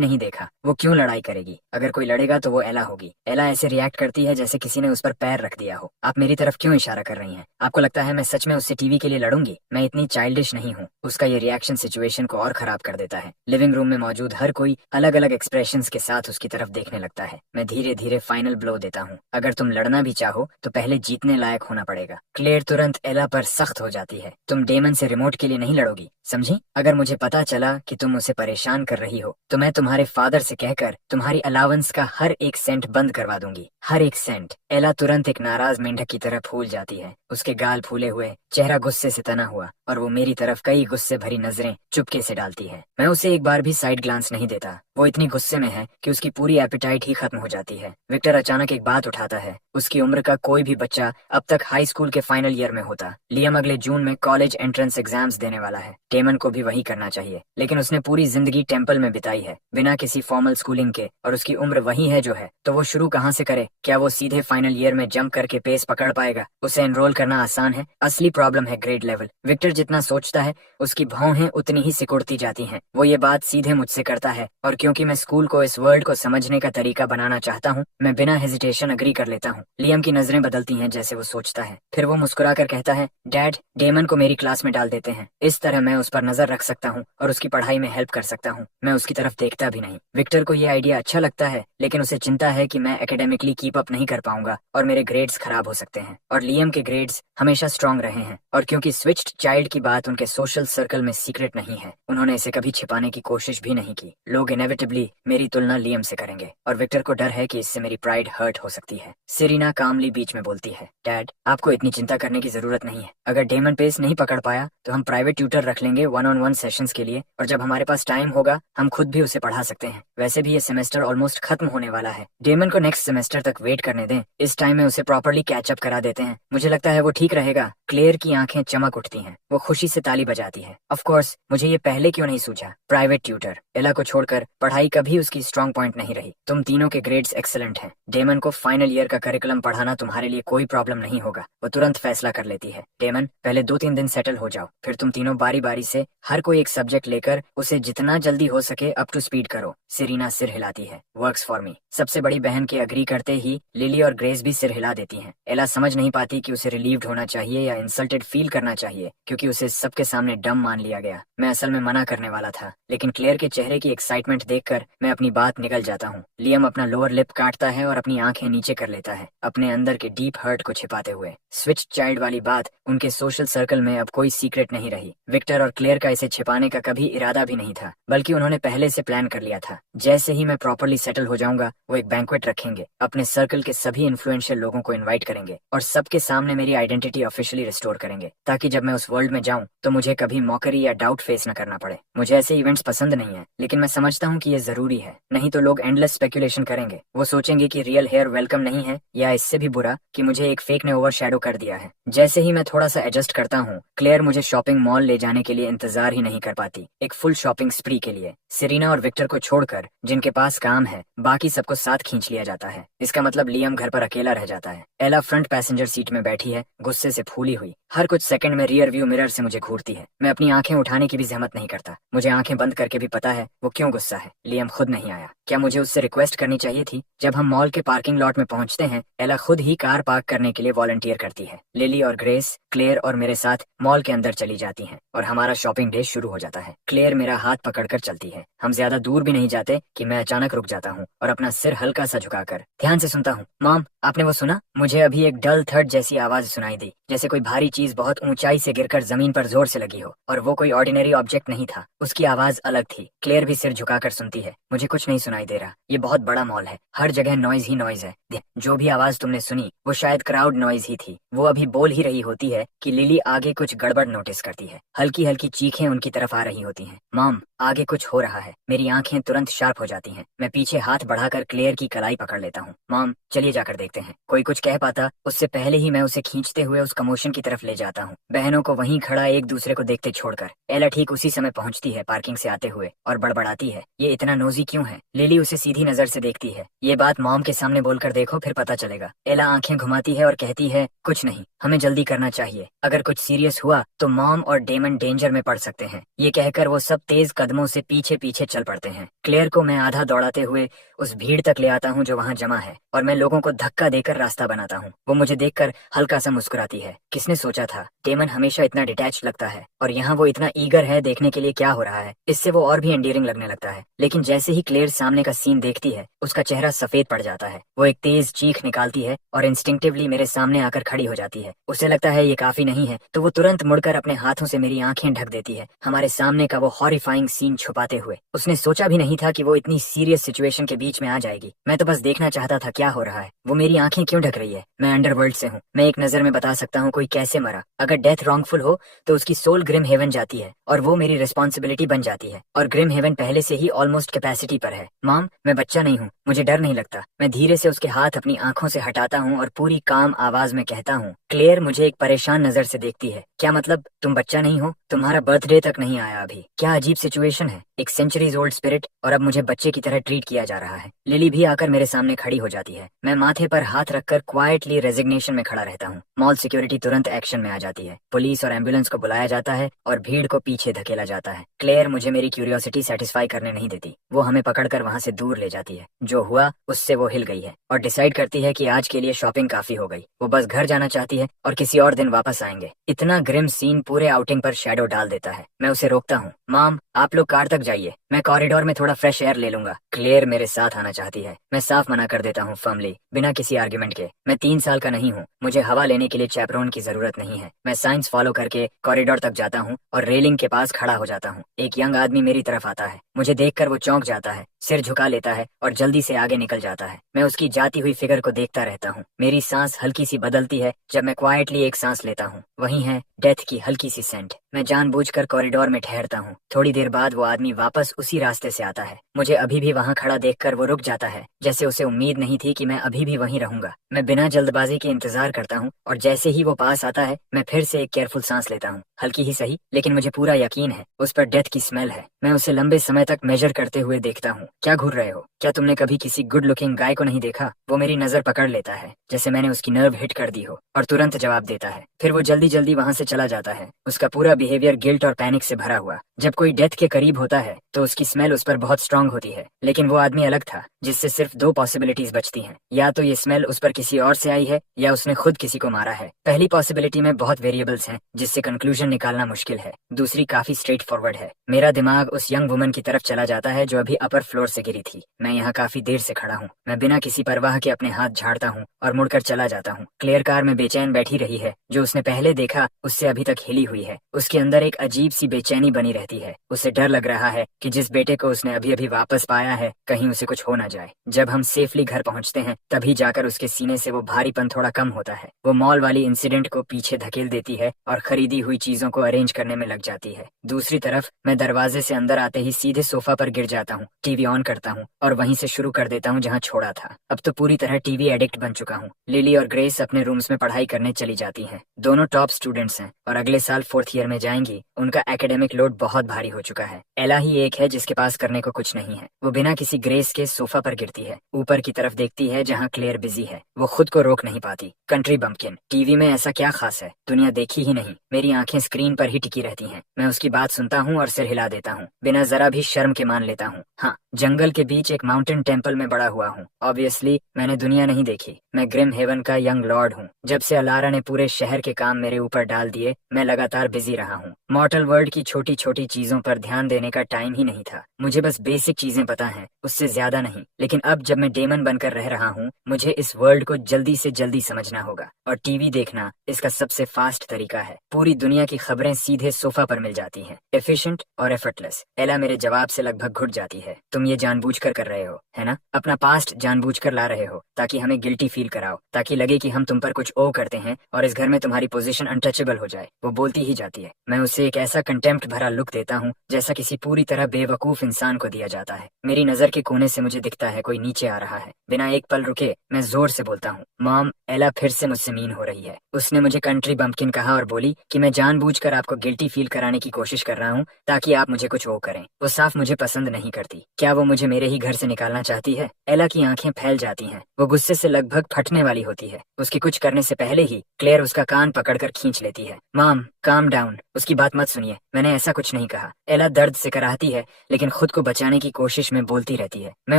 नहीं देखा, वो क्यों लड़ाई करेगी? अगर कोई लड़ेगा तो वो एला होगी। एला ऐसे रिएक्ट करती है जैसे किसी ने उस पर पैर रख दिया हो। आप मेरी तरफ क्यों इशारा कर रही हैं? आपको लगता है मैं सच में उससे टीवी के लिए लड़ूंगी? मैं इतनी चाइल्डिश नहीं हूँ। उसका ये रिएक्शन सिचुएशन को और खराब कर देता है। लिविंग रूम में मौजूद हर कोई अलग अलग एक्सप्रेशंस के साथ उसकी तरफ देखने लगता है। मैं धीरे धीरे फाइनल ब्लो देता हूँ, अगर तुम लड़ना भी चाहो तो पहले जीतने लायक होना पड़ेगा। क्लेयर तुरंत एला पर सख्त हो जाती है। तुम डेमन से रिमोट के लिए नहीं लड़ोगी, समझी? अगर मुझे पता चला कि तुम उसे परेशान कर रही हो तो मैं तुम्हारे फादर से कहकर तुम्हारी अलाउंस का हर एक सेंट बंद करवा दूंगी, हर एक सेंट। एला तुरंत एक नाराज मेंढक की तरह फूल जाती है। उसके गाल फूले हुए, चेहरा गुस्से से तना हुआ, और वो मेरी तरफ कई गुस्से भरी नजरें चुपके से डालती है। मैं उसे एक बार भी साइड ग्लांस नहीं देता। वो इतनी गुस्से में है कि उसकी पूरी एपेटाइट ही खत्म हो जाती है। विक्टर अचानक एक बात उठाता है, उसकी उम्र का कोई भी बच्चा अब तक हाई स्कूल के फाइनल ईयर में होता। लियम अगले जून में कॉलेज एंट्रेंस एग्जाम्स देने वाला है। डेमन को भी वही करना चाहिए, लेकिन उसने पूरी जिंदगी टेम्पल में बिताई है बिना किसी फॉर्मल स्कूलिंग के, और उसकी उम्र वही है जो है, तो वो शुरू कहाँ से करे? क्या वो सीधे फाइनल ईयर में जंप करके पेस पकड़ पाएगा? उसे एनरोल करना आसान है, असली प्रॉब्लम है ग्रेड लेवल। विक्टर जितना सोचता है उसकी भौहें उतनी ही सिकुड़ती जाती हैं। वो ये बात सीधे मुझसे करता है, और क्योंकि मैं स्कूल को इस वर्ल्ड को समझने का तरीका बनाना चाहता हूँ, मैं बिना हेजिटेशन अग्री कर लेता हूँ। लियम की नजरें बदलती हैं जैसे वो सोचता है, फिर वो मुस्कुरा कर कहता है, डैड, डेमन को मेरी क्लास में डाल देते हैं, इस तरह मैं उस पर नजर रख सकता हूँ और उसकी पढ़ाई में हेल्प कर सकता हूँ। मैं उसकी तरफ देखता भी नहीं। विक्टर को ये आइडिया अच्छा लगता है, लेकिन उसे चिंता है कि मैं एकेडमिकली कीप अप नहीं कर पाऊंगा और मेरे ग्रेड्स खराब हो सकते हैं। और लियम के ग्रेड्स हमेशा स्ट्रांग रहे हैं, और क्योंकि स्विच्ड चाइल्ड की बात उनके सोशल सर्कल में सीक्रेट नहीं है, उन्होंने इसे कभी छिपाने की कोशिश भी नहीं की। लोग इनेविटेबली मेरी तुलना लियम से करेंगे, और विक्टर को डर है कि इससे मेरी प्राइड हर्ट हो सकती है। सेरीना कामली बीच में बोलती है, डैड, आपको इतनी चिंता करने की जरूरत नहीं है। अगर डेमन पेस नहीं पकड़ पाया तो हम प्राइवेट ट्यूटर रख लेंगे 1-on-1 सेशंस के लिए, और जब हमारे पास टाइम होगा हम खुद भी उसे पढ़ा सकते हैं। वैसे भी ये सेमेस्टर ऑलमोस्ट खत्म होने वाला है। डेमन को नेक्स्ट सेमेस्टर तक वेट करने दें, इस टाइम में उसे प्रॉपर्ली कैचअप करा देते हैं। मुझे लगता है वो ठीक रहेगा। क्लेयर की आंखें चमक उठती हैं, वो खुशी से ताली बजाती है। ऑफ कोर्स, मुझे ये पहले क्यों नहीं सूझा? Private tutor. एला को छोड़कर पढ़ाई कभी उसकी स्ट्रॉन्ग पॉइंट नहीं रही। तुम तीनों के ग्रेड्स एक्सेलेंट हैं। डेमन को फाइनल ईयर का करिकुलम पढ़ाना तुम्हारे लिए कोई प्रॉब्लम नहीं होगा। वो तुरंत फैसला कर लेती है, डेमन, पहले 2-3 दिन सेटल हो जाओ, फिर तुम तीनों बारी बारी से हर कोई एक सब्जेक्ट लेकर उसे जितना जल्दी हो सके अप टू स्पीड करो। सेरीना सिर हिलाती है, वर्क्स फॉर मी। सबसे बड़ी बहन के अग्री करते ही लिली और ग्रेस भी सिर हिला देती हैं। एला समझ नहीं पाती कि उसे रिलीव्ड होना चाहिए या इंसल्टेड फील करना चाहिए, क्योंकि उसे सबके सामने डम मान लिया गया। मैं असल में मना करने वाला था, लेकिन क्लेयर के चेहरे की एक्साइटमेंट देखकर मैं अपनी बात निकल जाता हूँ। लियम अपना लोअर लिप काटता है और अपनी आंखें नीचे कर लेता है, अपने अंदर के डीप हर्ट को छिपाते हुए। स्विच चाइल्ड वाली बात उनके सोशल सर्कल में अब कोई सीक्रेट नहीं रही। विक्टर और क्लेयर का इसे छिपाने का कभी इरादा भी नहीं था, बल्कि उन्होंने पहले से प्लान कर लिया था। जैसे ही मैं प्रॉपर्ली सेटल हो जाऊंगा, वो एक बैंक्वेट रखेंगे, अपने सर्कल के सभी इन्फ्लुएंशियल लोगों को इनवाइट करेंगे और सबके सामने मेरी आइडेंटिटी ऑफिशियली रिस्टोर करेंगे, ताकि जब मैं उस वर्ल्ड में जाऊं तो मुझे कभी मॉकरी या डाउट फेस न करना पड़े। मुझे ऐसे इवेंट्स पसंद नहीं है, लेकिन मैं समझता हूँ कि ये जरूरी है, नहीं तो लोग एंडलेस स्पेकुलेशन करेंगे। वो सोचेंगे कि रियल हेयर वेलकम नहीं है, या इससे भी बुरा कि मुझे एक फेक ने ओवरशैडो कर दिया है। जैसे ही मैं थोड़ा सा एडजस्ट करता हूँ, क्लेयर मुझे शॉपिंग मॉल ले जाने के लिए इंतजार ही नहीं कर पाती, एक फुल शॉपिंग स्प्री के लिए। सेरीना और विक्टर को छोड़कर जिनके पास काम है, बाकी सबको साथ खींच लिया जाता है। इसका मतलब लियम घर पर अकेला रह जाता है। एला फ्रंट पैसेंजर सीट में बैठी है, गुस्से से फूली हुई। हर कुछ सेकंड में रियर व्यू मिरर से मुझे घूरती है। मैं अपनी आंखें उठाने की भी जहमत नहीं करता। मुझे आंखें बंद करके भी पता है वो क्यों गुस्सा है। लियम खुद नहीं आया। क्या मुझे उससे रिक्वेस्ट करनी चाहिए थी? जब हम मॉल के पार्किंग लॉट में पहुंचते हैं, एला खुद ही कार पार्क करने के लिए वॉलंटियर करती है। लिली और ग्रेस, क्लेयर और मेरे साथ मॉल के अंदर चली जाती हैं और हमारा शॉपिंग डे शुरू हो जाता है। क्लेयर मेरा हाथ पकड़कर चलती है। हम ज्यादा दूर भी नहीं जाते कि मैं अचानक रुक जाता हूँ और अपना सिर हल्का सा झुकाकर ध्यान से सुनता हूँ। मॉम, आपने वो सुना? मुझे अभी एक डल थर्ड जैसी आवाज सुनाई दी, जैसे कोई भारी चीज बहुत ऊंचाई से गिरकर जमीन पर जोर से लगी हो, और वो कोई ऑर्डिनरी ऑब्जेक्ट नहीं था, उसकी आवाज अलग थी। क्लेयर भी सिर झुकाकर सुनती है। मुझे कुछ नहीं सुनाई दे रहा। ये बहुत बड़ा मॉल है, हर जगह नॉइज ही ही नॉइज है। जो भी आवाज तुमने सुनी वो शायद क्राउड नॉइज ही थी। वो अभी बोल ही रही होती है कि लिली आगे कुछ गड़बड़ नोटिस करती है। हल्की हल्की चीखें उनकी तरफ आ रही होती हैं। मॉम, आगे कुछ हो रहा है। मेरी आंखें तुरंत शार्प हो जाती हैं। मैं पीछे हाथ बढ़ाकर क्लेयर की कलाई पकड़ लेता हूँ। मॉम, चलिए जाकर देखते हैं। कोई कुछ कह पाता उससे पहले ही मैं उसे खींचते हुए उस कमोशन की तरफ ले जाता हूँ। बहनों को वहीं खड़ा एक दूसरे को देखते छोड़कर। एला ठीक उसी समय पहुंचती है पार्किंग से आते हुए और बड़बड़ाती है, ये इतना नोजी क्यों है? लिली उसे सीधी नजर से देखती है। ये बात मॉम के सामने बोलकर देखो, फिर पता चलेगा। एला आंखें घुमाती है और कहती है, कुछ नहीं, हमें जल्दी करना चाहिए। अगर कुछ सीरियस हुआ तो मॉम और डेमन डेंजर में पड़ सकते हैं। ये कहकर वो सब तेज कदमों से पीछे पीछे चल पड़ते हैं। क्लेयर को मैं आधा दौड़ाते हुए उस भीड़ तक ले आता हूँ जो वहाँ जमा है, और मैं लोगों को धक्का देकर रास्ता बनाता हूँ। वो मुझे देखकर हल्का सा मुस्कुराती है। किसने सोचा था, डेमन हमेशा इतना डिटैच लगता है और यहाँ वो इतना ईगर है देखने के लिए क्या हो रहा है। इससे वो और भी एंडियरिंग लगने लगता है। लेकिन जैसे ही क्लेयर सामने का सीन देखती है उसका चेहरा सफेद पड़ जाता है। वो एक तेज चीख निकालती है और इंस्टिंक्टिवली मेरे सामने आकर खड़ी हो जाती है। उसे लगता है ये काफी नहीं है तो वो तुरंत मुड़कर अपने हाथों से मेरी आंखें ढक देती है, हमारे सामने का वो हॉरिफाइंग सीन छुपाते हुए। उसने सोचा भी नहीं था कि वो इतनी सीरियस सिचुएशन के बीच में आ जाएगी। मैं तो बस देखना चाहता था क्या हो रहा है। वो मेरी आंखें क्यों ढक रही है? मैं अंडरवर्ल्ड से हूँ। मैं एक नजर में बता सकता हूँ कोई कैसे मरा। अगर डेथ रॉन्गफुल हो तो उसकी सोल ग्रिम हेवन जाती है और वो मेरी रिस्पॉन्सिबिलिटी बन जाती है, और ग्रिम हेवन पहले से ही ऑलमोस्ट कैपेसिटी पर है। मॉम, मैं बच्चा नहीं हूँ, मुझे डर नहीं लगता। मैं धीरे से उसके हाथ अपनी आंखों से हटाता हूँ और पूरी काम आवाज में कहता हूँ। क्लेयर मुझे एक परेशान नजर से देखती है। क्या मतलब, तुम बच्चा नहीं हो? तुम्हारा बर्थडे तक नहीं आया अभी। क्या अजीब सिचुएशन है, एक सेंचुरीज ओल्ड स्पिरिट और अब मुझे बच्चे की तरह ट्रीट किया जा रहा है। लिली भी आकर मेरे सामने खड़ी हो जाती है। मैं माथे पर हाथ रखकर क्वाइटली रेजिग्नेशन में खड़ा रहता हूँ। मॉल सिक्योरिटी तुरंत एक्शन में आ जाती है। पुलिस और एम्बुलेंस को बुलाया जाता है और भीड़ को पीछे धकेला जाता है। क्लेयर मुझे मेरी क्यूरियोसिटी सेटिस्फाई करने नहीं देती। वो हमें पकड़कर वहाँ से दूर ले जाती है। जो हुआ उससे वो हिल गई है और डिसाइड करती है कि आज के लिए शॉपिंग काफी हो गई। वो बस घर जाना चाहती है और किसी और दिन वापस आएंगे। इतना ग्रिम सीन पूरे आउटिंग पर शैडो डाल देता है। मैं उसे रोकता हूँ। मॉम, आप लोग कार तक जाइए, मैं कॉरिडोर में थोड़ा फ्रेश एयर ले लूंगा। क्लेयर मेरे साथ आना चाहती है। मैं साफ मना कर देता हूँ फर्मली, बिना किसी आर्ग्यूमेंट के। मैं 3 साल का नहीं हूँ, मुझे हवा लेने के लिए चैपरोन की जरूरत नहीं है। मैं साइंस फॉलो करके कॉरिडोर तक जाता हूँ और रेलिंग के पास खड़ा हो जाता हूँ। एक यंग आदमी मेरी तरफ आता है। मुझे देखकर वो चौंक जाता है, सिर झुका लेता है और जल्दी से आगे निकल जाता है। मैं उसकी जाती हुई फिगर को देखता रहता हूँ। मेरी सांस हल्की सी बदलती है जब मैं क्वाइटली एक सांस लेता हूँ। वही है डेथ की हल्की सी सेंट। मैं जानबूझकर कॉरिडोर में ठहरता हूँ। थोड़ी देर बाद वो आदमी वापस उसी रास्ते से आता है। मुझे अभी भी वहाँ खड़ा देखकर वो रुक जाता है, जैसे उसे उम्मीद नहीं थी कि मैं अभी भी वहीं रहूंगा। मैं बिना जल्दबाजी के इंतजार करता हूँ और जैसे ही वो पास आता है मैं फिर से एक केयरफुल सांस लेता हूँ। हल्की ही सही, लेकिन मुझे पूरा यकीन है उस पर डेथ की स्मेल है। मैं उसे लंबे समय तक मेजर करते हुए देखता हूँ। क्या घूर रहे हो? क्या तुमने कभी किसी गुड लुकिंग गाय को नहीं देखा? वो मेरी नजर पकड़ लेता है जैसे मैंने उसकी नर्व हिट कर दी हो और तुरंत जवाब देता है। फिर वो जल्दी जल्दी वहाँ से चला जाता है, उसका पूरा बिहेवियर गिल्ट और पैनिक से भरा हुआ। जब कोई डेथ के करीब होता है तो उसकी स्मेल उस पर बहुत स्ट्रांग होती है, लेकिन वो आदमी अलग था जिससे सिर्फ 2 पॉसिबिलिटीज बचती हैं। या तो ये स्मेल उस पर किसी और से आई है या उसने खुद किसी को मारा है। पहली पॉसिबिलिटी में बहुत वेरिएबल्स हैं जिससे कंक्लूजन निकालना मुश्किल है। दूसरी काफी स्ट्रेट फॉरवर्ड है। मेरा दिमाग उस यंग वुमन की तरफ चला जाता है जो अभी अपर फ्लोर से गिरी थी। मैं यहाँ काफी देर से खड़ा हूँ। मैं बिना किसी परवाह के अपने हाथ झाड़ता हूँ और मुड़कर चला जाता हूँ। क्लेयर कार में बेचैन बैठी रही है। जो उसने पहले देखा उससे अभी तक हिली हुई है। उसके अंदर एक अजीब सी बेचैनी बनी रहती है। उसे डर लग रहा है कि जिस बेटे को उसने अभी अभी वापस पाया है कहीं उसे कुछ हो ना जाए। जब हम सेफली घर पहुंचते हैं तभी जाकर उसके सीने से वो भारीपन थोड़ा कम होता है। वो मॉल वाली इंसिडेंट को पीछे धकेल देती है और खरीदी हुई चीजों को अरेंज करने में लग जाती है। दूसरी तरफ मैं दरवाजे से अंदर आते ही सीधे सोफा पर गिर जाता हूँ, टीवी ऑन करता हूँ और वहीं से शुरू कर देता हूँ जहाँ छोड़ा था। अब तो पूरी तरह टीवी एडिक्ट बन चुका हूँ। लिली और ग्रेस अपने रूम्स में पढ़ाई करने चली जाती हैं। दोनों टॉप स्टूडेंट्स हैं और अगले साल 4th ईयर में जाएंगी। उनका एकेडमिक लोड बहुत भारी हो चुका है। एला ही एक है जिसके पास करने को कुछ नहीं है। वो बिना किसी ग्रेस के सोफा पर गिरती है, ऊपर की तरफ देखती है जहाँ क्लेयर बिजी है। वो खुद को रोक नहीं पाती। कंट्री बम्पकिन, टीवी में ऐसा क्या खास है? दुनिया देखी ही नहीं। मेरी आंखें स्क्रीन पर ही टिकी रहती हैं। मैं उसकी बात सुनता हूँ और सिर हिला देता हूँ, बिना जरा भी शर्म के मान लेता हूँ। हाँ, जंगल के बीच एक माउंटेन टेम्पल में बड़ा हुआ हूँ। ऑब्वियसली मैंने दुनिया नहीं देखी। मैं ग्रिम हेवन का यंग लॉर्ड हूँ। जब से अलारा ने पूरे शहर के काम मेरे ऊपर डाल दिए, मैं लगातार बिजी रहा हूँ। मॉर्टल वर्ल्ड की छोटी छोटी चीजों पर ध्यान देने का टाइम ही नहीं था। मुझे बस बेसिक चीजें पता हैं, उससे ज्यादा नहीं। लेकिन अब जब मैं डेमन बनकर रह रहा हूँ, मुझे इस वर्ल्ड को जल्दी से जल्दी समझना होगा, और टीवी देखना इसका सबसे फास्ट तरीका है। पूरी दुनिया की खबरें सीधे सोफा पर मिल जाती हैं, एफिशिएंट और एफर्टलेस। एला मेरे जवाब से लगभग घुट जाती है। तुम ये जानबूझकर कर रहे हो, है ना? अपना पास्ट जानबूझकर ला रहे हो ताकि हमें गिल्टी फील कराओ, ताकि लगे कि हम तुम पर कुछ ओ करते हैं और इस घर में तुम्हारी पोजीशन अनटचेबल हो जाए। वो बोलती ही जाती है। मैं उसे एक ऐसा कंटेम्प्ट भरा लुक देता हूँ जैसा किसी पूरी तरह बेवकूफ इंसान को दिया जाता है। मेरी नजर के कोने से मुझे दिखता है कोई नीचे आ रहा है। बिना एक पल रुके मैं जोर से बोलता हूँ, मॉम, एला फिर से मुझसे मीन हो रही है। उसने मुझे कंट्री बम्पकिन कहा और बोली कि मैं जानबूझकर आपको गिल्टी फील कराने की कोशिश कर रहा हूँ ताकि आप मुझे कुछ वो करें। वो साफ मुझे पसंद नहीं करती। क्या वो मुझे मेरे ही घर से निकालना चाहती है? एला की आंखें फैल जाती हैं। वो गुस्से से लगभग फटने वाली होती है। उसके कुछ करने से पहले ही क्लेयर उसका कान पकड़कर खींच लेती है। मॉम, काम डाउन, उसकी बात मत सुनिए, मैंने ऐसा कुछ नहीं कहा। एला दर्द से कराहती है, लेकिन खुद को बचाने की कोशिश में बोलती रहती है। मैं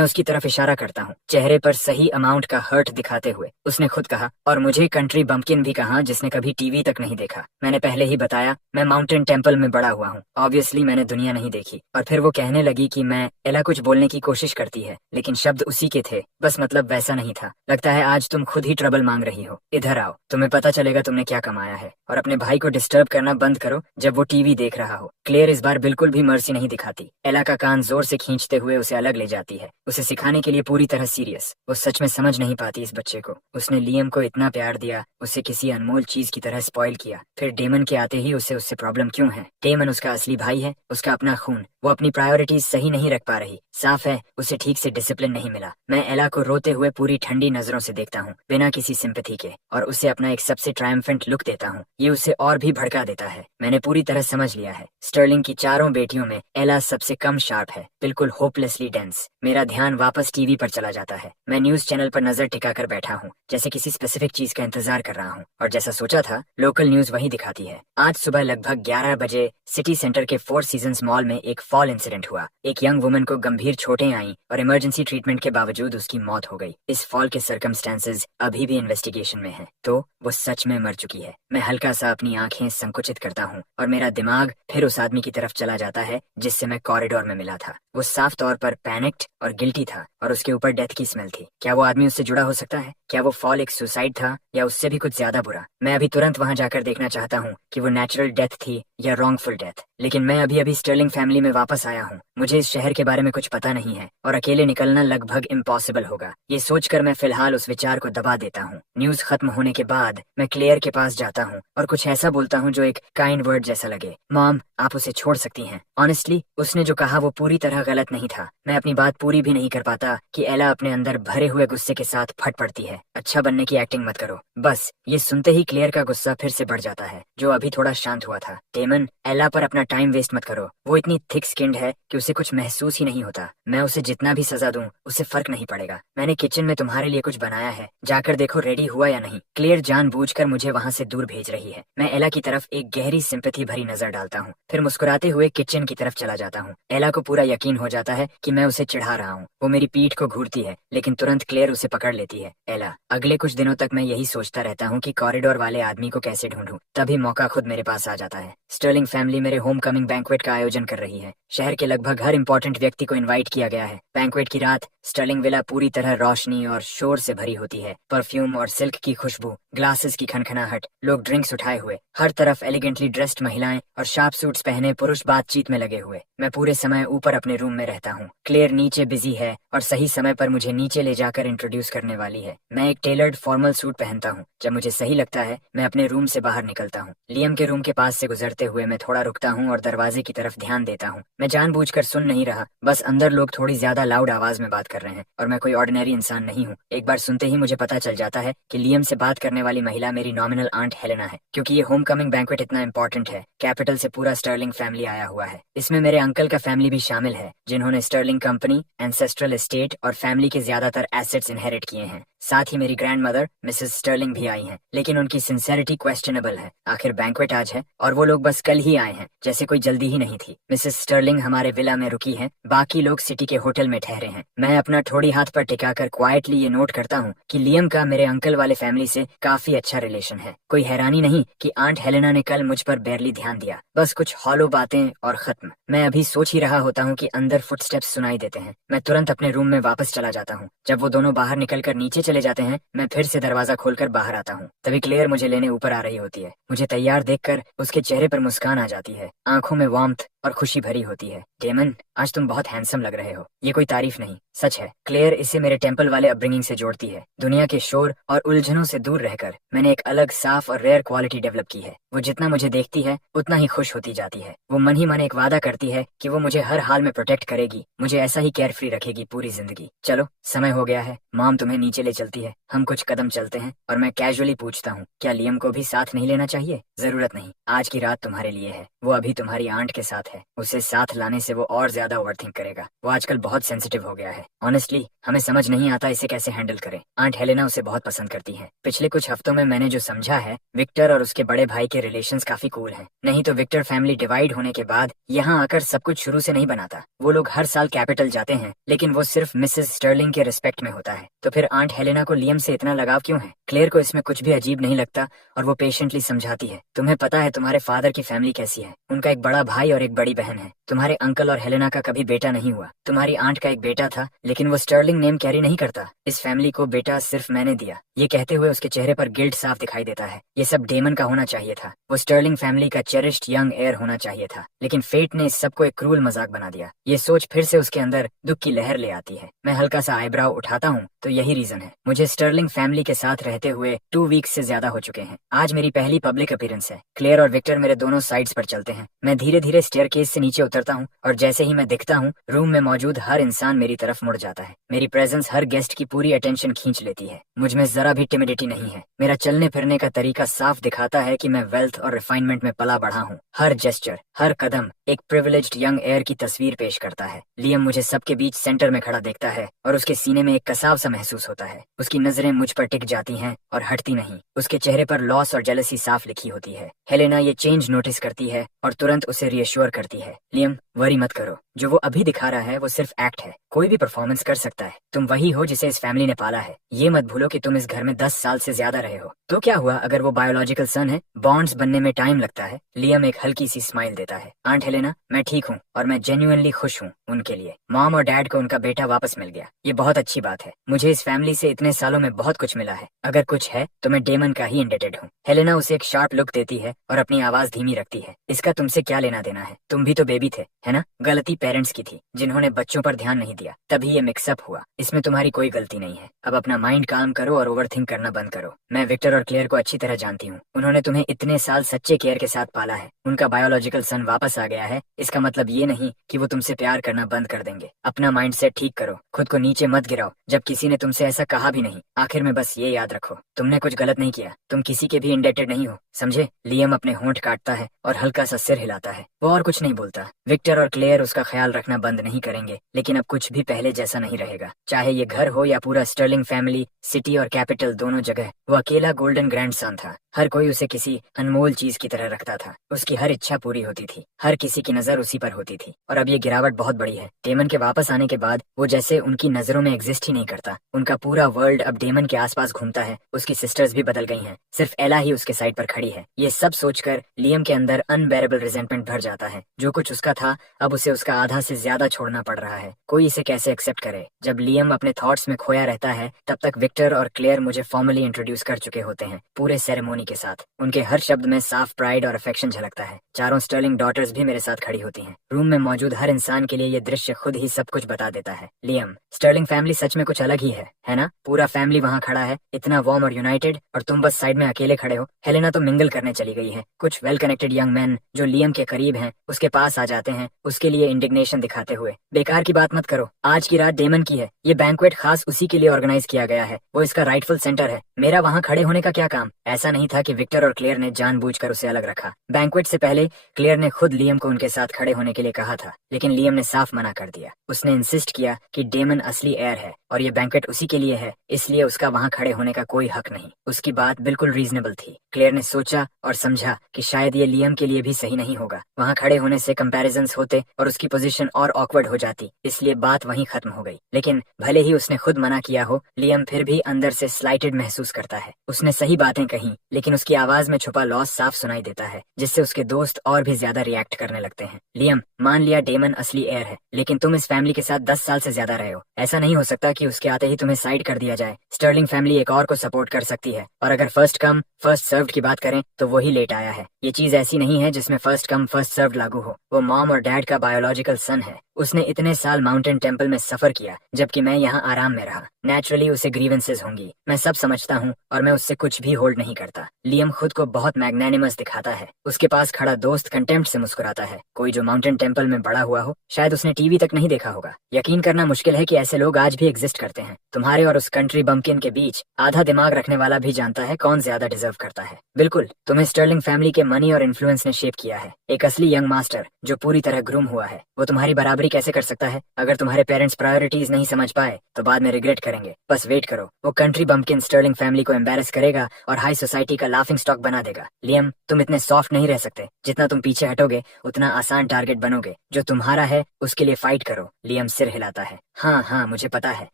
उसकी तरफ इशारा करता हूँ, चेहरे पर सही अमाउंट का हर्ट दिखाते हुए। उसने खुद कहा, और मुझे कंट्री बम्पकिन भी कहा, जिसने कभी टीवी तक नहीं देखा। मैंने पहले ही बताया, मैं माउंटेन टेम्पल में बड़ा हुआ हूँ। ऑब्वियसली मैंने दुनिया नहीं देखी। और फिर वो कहने लगी कि मैं एला कुछ बोलने की कोशिश करती है, लेकिन शब्द उसी के थे, बस मतलब वैसा नहीं था। लगता है आज तुम खुद ही ट्रबल मांग रही हो। इधर आओ, तुम्हें पता चलेगा तुमने क्या कमाया है। और अपने भाई को डिस्टर्ब करना बंद करो जब वो टीवी देख रहा हो। क्लेयर इस बार बिल्कुल भी मर्सी नहीं दिखाती। एला का कान जोर से खींचते हुए उसे अलग ले जाती है, उसे सिखाने के लिए पूरी तरह सीरियस। वो सच में समझ नहीं पाती इस बच्चे को। उसने लियम को इतना प्यार दिया, उसे किसी अनमोल चीज की तरह स्पॉइल किया। फिर डेमन के आते ही उसे उससे प्रॉब्लम क्यों है? डेमन उसका असली भाई है, उसका अपना खून। वो अपनी प्रायोरिटीज सही नहीं रख पा रही। साफ है उसे ठीक से डिसिप्लिन नहीं मिला। मैं एला को रोते हुए पूरी ठंडी नजरों से देखता हूँ, बिना किसी सिंपैथी के, और उसे अपना एक सबसे ट्रायम्फेंट लुक देता हूँ। ये उसे और भी भड़का देता है। मैंने पूरी तरह समझ लिया है। स्टर्लिंग की चारों बेटियों में एला सबसे कम शार्प है, बिल्कुल होपलेसली डेंस। मेरा ध्यान वापस टीवी पर चला जाता है। मैं न्यूज चैनल पर नजर टिकाकर बैठा हूँ, जैसे किसी स्पेसिफिक चीज का इंतजार कर रहा हूँ। और जैसा सोचा था, लोकल न्यूज वही दिखाती है। आज सुबह लगभग 11 बजे सिटी सेंटर के फोर सीजन्स मॉल में एक फॉल इंसिडेंट हुआ। एक यंग वुमन को गंभीर चोटें आईं और इमरजेंसी ट्रीटमेंट के बावजूद उसकी मौत हो गई। इस फॉल के सर्कमस्टेंसेस अभी भी इन्वेस्टिगेशन में हैं। तो वो सच में मर चुकी है। मैं हल्का सा अपनी आंखें संकुचित करता हूँ और मेरा दिमाग फिर उस आदमी की तरफ चला जाता है जिससे मैं कॉरिडोर में मिला था। वो साफ तौर पर पैनिक्ड और गिल्टी था, और उसके ऊपर डेथ की स्मेल थी। क्या वो आदमी उससे जुड़ा हो सकता है? क्या वो फॉल एक सुसाइड था, या उससे भी कुछ ज्यादा बुरा? मैं अभी तुरंत वहां जाकर देखना चाहता हूँ कि वो नेचुरल डेथ थी या रॉन्गफुल डेथ। लेकिन मैं अभी अभी स्टर्लिंग फैमिली में वापस आया हूँ। मुझे इस शहर के बारे में कुछ पता नहीं है, और अकेले निकलना लगभग इम्पॉसिबल होगा। ये सोचकर मैं फिलहाल उस विचार को दबा देता हूँ। न्यूज खत्म होने के बाद मैं क्लेयर के पास जाता हूँ और कुछ ऐसा बोलता हूँ जो एक काइंड वर्ड जैसा लगे। मॉम, आप उसे छोड़ सकती हैं। ऑनेस्टली उसने जो कहा वो पूरी तरह गलत नहीं था। मैं अपनी बात पूरी भी नहीं कर पाता कि एला अपने अंदर भरे हुए गुस्से के साथ फट पड़ती है। अच्छा बनने की एक्टिंग मत करो। बस ये सुनते ही क्लेयर का गुस्सा फिर से बढ़ जाता है, जो अभी थोड़ा शांत हुआ था। डेमन, एला पर अपना टाइम वेस्ट मत करो। वो इतनी थिक स्किन्ड है कि उसे कुछ महसूस ही नहीं होता। मैं उसे जितना भी सजा दूं, उसे फर्क नहीं पड़ेगा। मैंने किचन में तुम्हारे लिए कुछ बनाया है, जाकर देखो रेडी हुआ या नहीं। क्लेयर जानबूझकर मुझे वहाँ से दूर भेज रही है। मैं एला की तरफ एक गहरी सिंपैथी भरी नजर डालता हूँ, फिर मुस्कुराते हुए किचन की तरफ चला जाता हूँ। एला को पूरा यकीन हो जाता है कि मैं उसे चिढ़ा रहा हूँ। वो मेरी पीठ को घूरती है, लेकिन तुरंत क्लेयर उसे पकड़ लेती है। एला, अगले कुछ दिनों तक मैं यही सोचता रहता हूँ कि कॉरिडोर वाले आदमी को कैसे ढूंढूं। तभी मौका खुद मेरे पास आ जाता है। स्टर्लिंग फैमिली मेरे होम कमिंग बैंक्वेट का आयोजन कर रही है। शहर के लगभग हर इंपॉर्टेंट व्यक्ति को इनवाइट किया गया है। बैंक्वेट की रात स्टर्लिंग विला पूरी तरह रोशनी और शोर से भरी होती है। परफ्यूम और सिल्क की खुशबू, ग्लासेस की खनखनाहट, लोग ड्रिंक्स उठाए हुए, हर तरफ एलिगेंटली ड्रेस्ड महिलाएं और शार्प सूट्स पहने पुरुष बातचीत में लगे हुए। मैं पूरे समय ऊपर अपने रूम में रहता हूँ। क्लेयर नीचे बिजी है और सही समय पर मुझे नीचे ले जाकर इंट्रोड्यूस करने वाली है। मैं एक टेलर्ड फॉर्मल सूट पहनता हूँ। जब मुझे सही लगता है, मैं अपने रूम से बाहर निकलता हूँ। लियम के रूम के पास से गुजरते हुए मैं थोड़ा रुकता हूँ और दरवाजे की तरफ ध्यान देता हूँ। मैं जानबूझकर सुन नहीं रहा, बस अंदर लोग थोड़ी ज्यादा लाउड आवाज में बात कर रहे हैं, और मैं कोई ऑर्डिनरी इंसान नहीं हूँ। एक बार सुनते ही मुझे पता चल जाता है कि लियम से बात करने वाली महिला मेरी नॉमिनल आंट हेलेना है। क्योंकि ये होम कमिंग बैंक्वेट इतना इंपॉर्टेंट है, कैपिटल से पूरा स्टर्लिंग फैमिली आया हुआ है। इसमें मेरे अंकल का फैमिली भी शामिल है, जिन्होंने स्टर्लिंग कंपनी, एंसेस्ट्रल एस्टेट और फैमिली के ज्यादातर एसेट्स इनहेरिट किए हैं। साथ साथ ही मेरी ग्रैंड मदर मिसेस स्टर्लिंग भी आई हैं, लेकिन उनकी सिंसेरिटी क्वेश्चनेबल है। आखिर बैंक्वेट आज है और वो लोग बस कल ही आए हैं, जैसे कोई जल्दी ही नहीं थी। मिसेस स्टर्लिंग हमारे विला में रुकी हैं, बाकी लोग सिटी के होटल में ठहरे हैं। मैं अपना ठोड़ी हाथ पर टिकाकर क्वाइटली ये नोट करता हूँ कि लियम का मेरे अंकल वाले फैमिली से काफी अच्छा रिलेशन है। कोई हैरानी नहीं कि आंट हेलेना ने कल मुझ पर बेरली ध्यान दिया। बस कुछ हॉलो बातें और खत्म। मैं अभी सोच ही रहा होता हूँ कि अंदर फुटस्टेप्स सुनाई देते हैं। मैं तुरंत अपने रूम में वापस चला जाता हूँ। जब वो दोनों बाहर निकलकर नीचे चले जाते हैं, मैं फिर से दरवाजा खोलकर बाहर आता हूँ। तभी क्लेयर मुझे लेने ऊपर आ रही होती है। मुझे तैयार देखकर उसके चेहरे पर मुस्कान आ जाती है, आंखों में वार्मथ और खुशी भरी होती है। डेमन, आज तुम बहुत हैंडसम लग रहे हो। ये कोई तारीफ नहीं, सच है। क्लेयर इसे मेरे टेम्पल वाले अपब्रिंगिंग से जोड़ती है। दुनिया के शोर और उलझनों से दूर रहकर मैंने एक अलग साफ और रेयर क्वालिटी डेवलप की है। वो जितना मुझे देखती है उतना ही खुश होती जाती है। वो मन ही मन एक वादा करती है कि वो मुझे हर हाल में प्रोटेक्ट करेगी, मुझे ऐसा ही केयर फ्री रखेगी पूरी जिंदगी। चलो, समय हो गया है। मॉम तुम्हें नीचे ले चलती है। हम कुछ कदम चलते हैं और मैं कैजुअली पूछता हूँ, क्या लियम को भी साथ नहीं लेना चाहिए? जरूरत नहीं, आज की रात तुम्हारे लिए है। वो अभी तुम्हारी आंट के साथ है। उसे साथ लाने से वो और ज्यादा ओवरथिंक करेगा। वो आजकल बहुत सेंसिटिव हो गया है। ऑनेस्टली हमें समझ नहीं आता इसे कैसे हैंडल करें। आंट हेलेना उसे बहुत पसंद करती है। पिछले कुछ हफ्तों में मैंने जो समझा है, विक्टर और उसके बड़े भाई के रिलेशंस काफी कूल हैं। नहीं तो विक्टर फैमिली डिवाइड होने के बाद यहाँ आकर सब कुछ शुरू से नहीं बनाता। वो लोग हर साल कैपिटल जाते हैं, लेकिन वो सिर्फ मिसेस स्टर्लिंग के रिस्पेक्ट में होता है। तो फिर आंट हेलेना को लियम से इतना लगाव क्यों है? क्लेयर को इसमें कुछ भी अजीब नहीं लगता और वो पेशेंटली समझाती है, तुम्हें पता है तुम्हारे फादर की फैमिली कैसी है। उनका एक बड़ा भाई और एक बड़ी बहन है। तुम्हारे अंकल और हेलेना का कभी बेटा नहीं हुआ। तुम्हारी आंट का एक बेटा था, लेकिन वो स्टर्लिंग नेम कैरी नहीं करता। इस फैमिली को बेटा सिर्फ मैंने दिया। ये कहते हुए उसके चेहरे पर गिल्ट साफ दिखाई देता है। ये सब डेमन का होना चाहिए था। वो स्टर्लिंग फैमिली का चेरिश्ड यंग एयर होना चाहिए था, लेकिन फेट ने इस सबको एक क्रूल मजाक बना दिया। ये सोच फिर से उसके अंदर दुख की लहर ले आती है। मैं हल्का सा आईब्राव उठाता हूँ, तो यही रीजन है। मुझे स्टर्लिंग फैमिली के साथ रहते हुए 2 वीक्स से ज्यादा हो चुके हैं। आज मेरी पहली पब्लिक अपीयरेंस है। क्लेयर और विक्टर मेरे दोनों साइड्स पर चलते हैं। मैं धीरे धीरे स्टेयरकेस से नीचे उतरता हूँ और जैसे ही मैं दिखता हूँ, रूम में मौजूद हर इंसान मेरी तरफ मुड़ जाता है। मेरी प्रेजेंस हर गेस्ट की पूरी अटेंशन खींच लेती है। मुझ में जरा भी टिमिडिटी नहीं है। मेरा चलने फिरने का तरीका साफ दिखाता है कि मैं वेल्थ और रिफाइनमेंट में पला बढ़ा हूँ। हर जेस्चर, हर कदम एक प्रिविलेज्ड यंग एयर की तस्वीर पेश करता है। लियम मुझे सबके बीच सेंटर में खड़ा देखता है और उसके सीने में एक कसाव सा महसूस होता है। उसकी नजरें मुझ पर टिक जाती हैं और हटती नहीं। उसके चेहरे पर लॉस और जेलसी साफ लिखी होती है। हेलेना ये चेंज नोटिस करती है और तुरंत उसे रिएश्योर करती है, लियम वरी मत करो। जो वो अभी दिखा रहा है वो सिर्फ एक्ट है। कोई भी परफॉर्मेंस कर सकता है। तुम वही हो जिसे इस फैमिली ने पाला है। ये मत भूलो कि तुम इस घर में 10 साल से ज्यादा रहे हो। तो क्या हुआ अगर वो बायोलॉजिकल सन है? बॉन्ड्स बनने में टाइम लगता है। लियम एक हल्की सी स्माइल देता है। आंट हेलेना, मैं ठीक हूँ और मैं जेन्युइनली खुश हूँ उनके लिए। मॉम और डैड को उनका बेटा वापस मिल गया। ये बहुत अच्छी बात है। मुझे इस फैमिली से इतने सालों में बहुत कुछ मिला है। अगर कुछ है तो मैं डेमन का ही इंडेटेड हूँ। हेलेना उसे एक शार्प लुक देती है और अपनी आवाज धीमी रखती है। इसका तुमसे क्या लेना देना है? तुम भी तो बेबी थे, है ना? गलती पेरेंट्स की थी, जिन्होंने बच्चों पर ध्यान नहीं दिया, तभी ये मिक्सअप हुआ। इसमें तुम्हारी कोई गलती नहीं है। अब अपना माइंड काम करो और ओवरथिंक करना बंद करो। मैं विक्टर और क्लेयर को अच्छी तरह जानती हूँ। उन्होंने तुम्हें इतने साल सच्चे केयर के साथ पाला है। उनका बायोलॉजिकल सन वापस आ गया है। इसका मतलब ये नहीं कि वो तुमसे प्यार करना बंद कर देंगे। अपना माइंड सेट ठीक करो, खुद को नीचे मत गिराओ जब किसी ने तुमसे ऐसा कहा भी नहीं। आखिर में बस ये याद रखो, तुमने कुछ गलत नहीं किया। तुम किसी के भी इंडेटेड नहीं हो, समझे? लियम अपने होंठ काटता है और हल्का सा सिर हिलाता है। वो और कुछ नहीं बोलता। विक्टर और क्लेयर उसका ख्याल रखना बंद नहीं करेंगे, लेकिन अब कुछ भी पहले जैसा नहीं रहेगा। चाहे ये घर हो या पूरा स्टर्लिंग फैमिली, सिटी और कैपिटल, दोनों जगह वो अकेला गोल्डन ग्रैंडसन था। हर कोई उसे किसी अनमोल चीज की तरह रखता था। उसकी हर इच्छा पूरी होती थी। हर किसी की नजर उसी पर होती थी। और अब ये गिरावट बहुत बड़ी है। डेमन के वापस आने के बाद वो जैसे उनकी नजरों में एग्जिस्ट ही नहीं करता। उनका पूरा वर्ल्ड अब डेमन के आसपास घूमता है। उसकी सिस्टर्स भी बदल गई हैं। सिर्फ एला ही उसके साइड पर खड़ी है। ये सब सोचकर लियम के अंदर अनबेरेबल रिजेंटमेंट भर जाता है। जो कुछ उसका था अब उसे उसका आधा से ज्यादा छोड़ना पड़ रहा है। कोई इसे कैसे एक्सेप्ट करे? जब लियम अपने थॉट्स में खोया रहता है, तब तक विक्टर और क्लेयर मुझे फॉर्मली इंट्रोड्यूस कर चुके होते हैं, पूरे सेरेमोनी के साथ। उनके हर शब्द में साफ प्राइड और अफेक्शन झलकता है। चारों स्टर्लिंग डॉटर्स भी मेरे साथ खड़ी होती हैं। रूम में मौजूद हर इंसान के लिए ये दृश्य खुद ही सब कुछ बता देता है। लियम, स्टर्लिंग फैमिली सच में कुछ अलग ही है ना? पूरा फैमिली वहाँ खड़ा है, इतना वार्म और यूनाइटेड, और तुम बस साइड में अकेले खड़े हो। हेलेना तो मिंगल करने चली गई है। कुछ वेल कनेक्टेड यंग मैन जो लियम के करीब हैं उसके पास आ जाते हैं, उसके लिए इंडिग्नेशन दिखाते हुए। बेकार की बात मत करो। आज की रात डेमन की है। ये बैंक्वेट खास उसी के लिए ऑर्गेनाइज किया गया है। वो इसका राइटफुल सेंटर है। मेरा वहाँ खड़े होने का क्या काम? ऐसा नहीं था कि विक्टर और क्लेयर ने जानबूझकर उसे अलग रखा। बैंक्वेट से पहले क्लेयर ने खुद लियम को उनके साथ खड़े होने के लिए कहा था, लेकिन लियम ने साफ मना कर दिया। उसने इंसिस्ट किया कि डेमन असली एयर है और ये बैंक्वेट उसी के लिए है, इसलिए उसका वहाँ खड़े होने का कोई हक नहीं। उसकी बात बिल्कुल रीजनेबल थी। क्लेयर ने सोचा और समझा कि शायद ये लियम के लिए भी सही नहीं होगा। वहाँ खड़े होने से कंपैरिजंस होते और उसकी पोजीशन और ऑकवर्ड हो जाती, इसलिए बात वहीं खत्म हो गई। लेकिन भले ही उसने खुद मना किया हो, लियम फिर भी अंदर से स्लाइटेड महसूस करता है। उसने सही बातें कही, लेकिन उसकी आवाज में छुपा लॉस साफ सुनाई देता है, जिससे उसके दोस्त और भी ज्यादा रिएक्ट करने लगते हैं। लियम, मान लिया डेमन असली एयर है, लेकिन तुम इस फैमिली के साथ 10 साल से ज्यादा रहे हो। ऐसा नहीं हो सकता कि उसके आते ही तुम्हें साइड कर दिया जाए। स्टर्लिंग फैमिली एक और को सपोर्ट कर सकती है, और अगर फर्स्ट कम फर्स्ट सर्व्ड की बात करें तो वही लेट आया है। ये चीज ऐसी नहीं है जिसमें फर्स्ट कम फर्स्ट सर्व्ड लागू हो। वो मॉम और डैड का बायोलॉजिकल सन है। उसने इतने साल माउंटेन टेम्पल में सफर किया, जबकि मैं यहाँ आराम में रहा। नेचुरली उसे ग्रीवेंसेस होंगी, मैं सब समझता हूँ, और मैं उससे कुछ भी होल्ड नहीं करता। लियम खुद को बहुत मैग्नेनिमस दिखाता है। उसके पास खड़ा दोस्त कंटेम्प्ट से मुस्कुराता है। कोई जो माउंटेन टेम्पल में बड़ा हुआ हो, शायद उसने टीवी तक नहीं देखा होगा। यकीन करना मुश्किल है कि ऐसे लोग आज भी एग्जिस्ट करते हैं। तुम्हारे और उस कंट्री बम्पकिन के बीच आधा दिमाग रखने वाला भी जानता है कौन ज्यादा डिजर्व करता है। बिल्कुल, तुम्हें स्टर्लिंग फैमिली के मनी और इन्फ्लुएंस ने शेप किया है। एक असली यंग मास्टर जो पूरी तरह ग्रूम हुआ है, वो तुम्हारी बराबरी कैसे कर सकता है? अगर तुम्हारे पेरेंट्स प्रायोरिटीज नहीं समझ पाए तो बाद में रिग्रेट करेंगे। बस वेट करो, वो कंट्री बम्पकिन स्टर्लिंग फैमिली को एम्बेरस करेगा और हाई सोसाइटी का लाफिंग स्टॉक बना देगा। लियम, तुम इतने सॉफ्ट नहीं रह सकते। जितना तुम पीछे हटोगे उतना आसान टारगेट बनोगे। जो तुम्हारा है उसके लिए फाइट करो। लियम सिर हिलाता है। हाँ हाँ, मुझे पता है।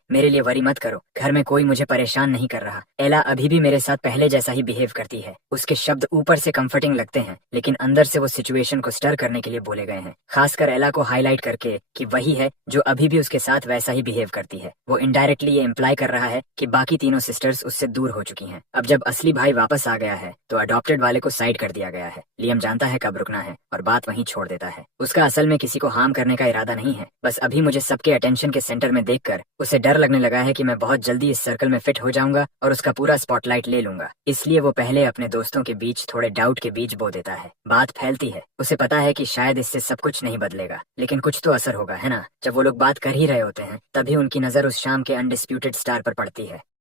मेरे लिए वरी मत करो। घर में कोई मुझे परेशान नहीं कर रहा। एला अभी भी मेरे साथ पहले जैसा ही बिहेव करती है। उसके शब्द ऊपर से कंफर्टिंग लगते हैं, लेकिन अंदर से वो सिचुएशन को स्टर करने के लिए बोले गए हैं, खासकर एला को हाईलाइट करके कि वही है जो अभी भी उसके साथ वैसा ही बिहेव करती है। वो इनडायरेक्टली ये इम्प्लाई कर रहा है कि बाकी तीनों सिस्टर्स उससे दूर हो चुकी हैं। अब जब असली भाई वापस आ गया है तो अडॉप्टेड वाले को साइड कर दिया गया है। लियम जानता है कब रुकना है और बात वहीं छोड़ देता है। उसका असल में किसी को हार्म करने का इरादा नहीं है। बस अभी मुझे सबके अटेंशन के सेंटर में देखकर उसे डर लगने लगा है कि मैं बहुत जल्दी इस सर्कल में फिट हो जाऊंगा और उसका पूरा स्पॉटलाइट ले लूंगा। इसलिए वो पहले अपने दोस्तों के बीच थोड़े डाउट के बीज बो देता है। बात फैलती है। उसे पता है कि शायद इससे सब कुछ नहीं बदलेगा, लेकिन कुछ तो असर होगा, है ना? जब वो लोग बात कर ही रहे होते हैं, तभी उनकी नजर उस शाम के अनडिस्प्यूटेड स्टार पर पड़ती है।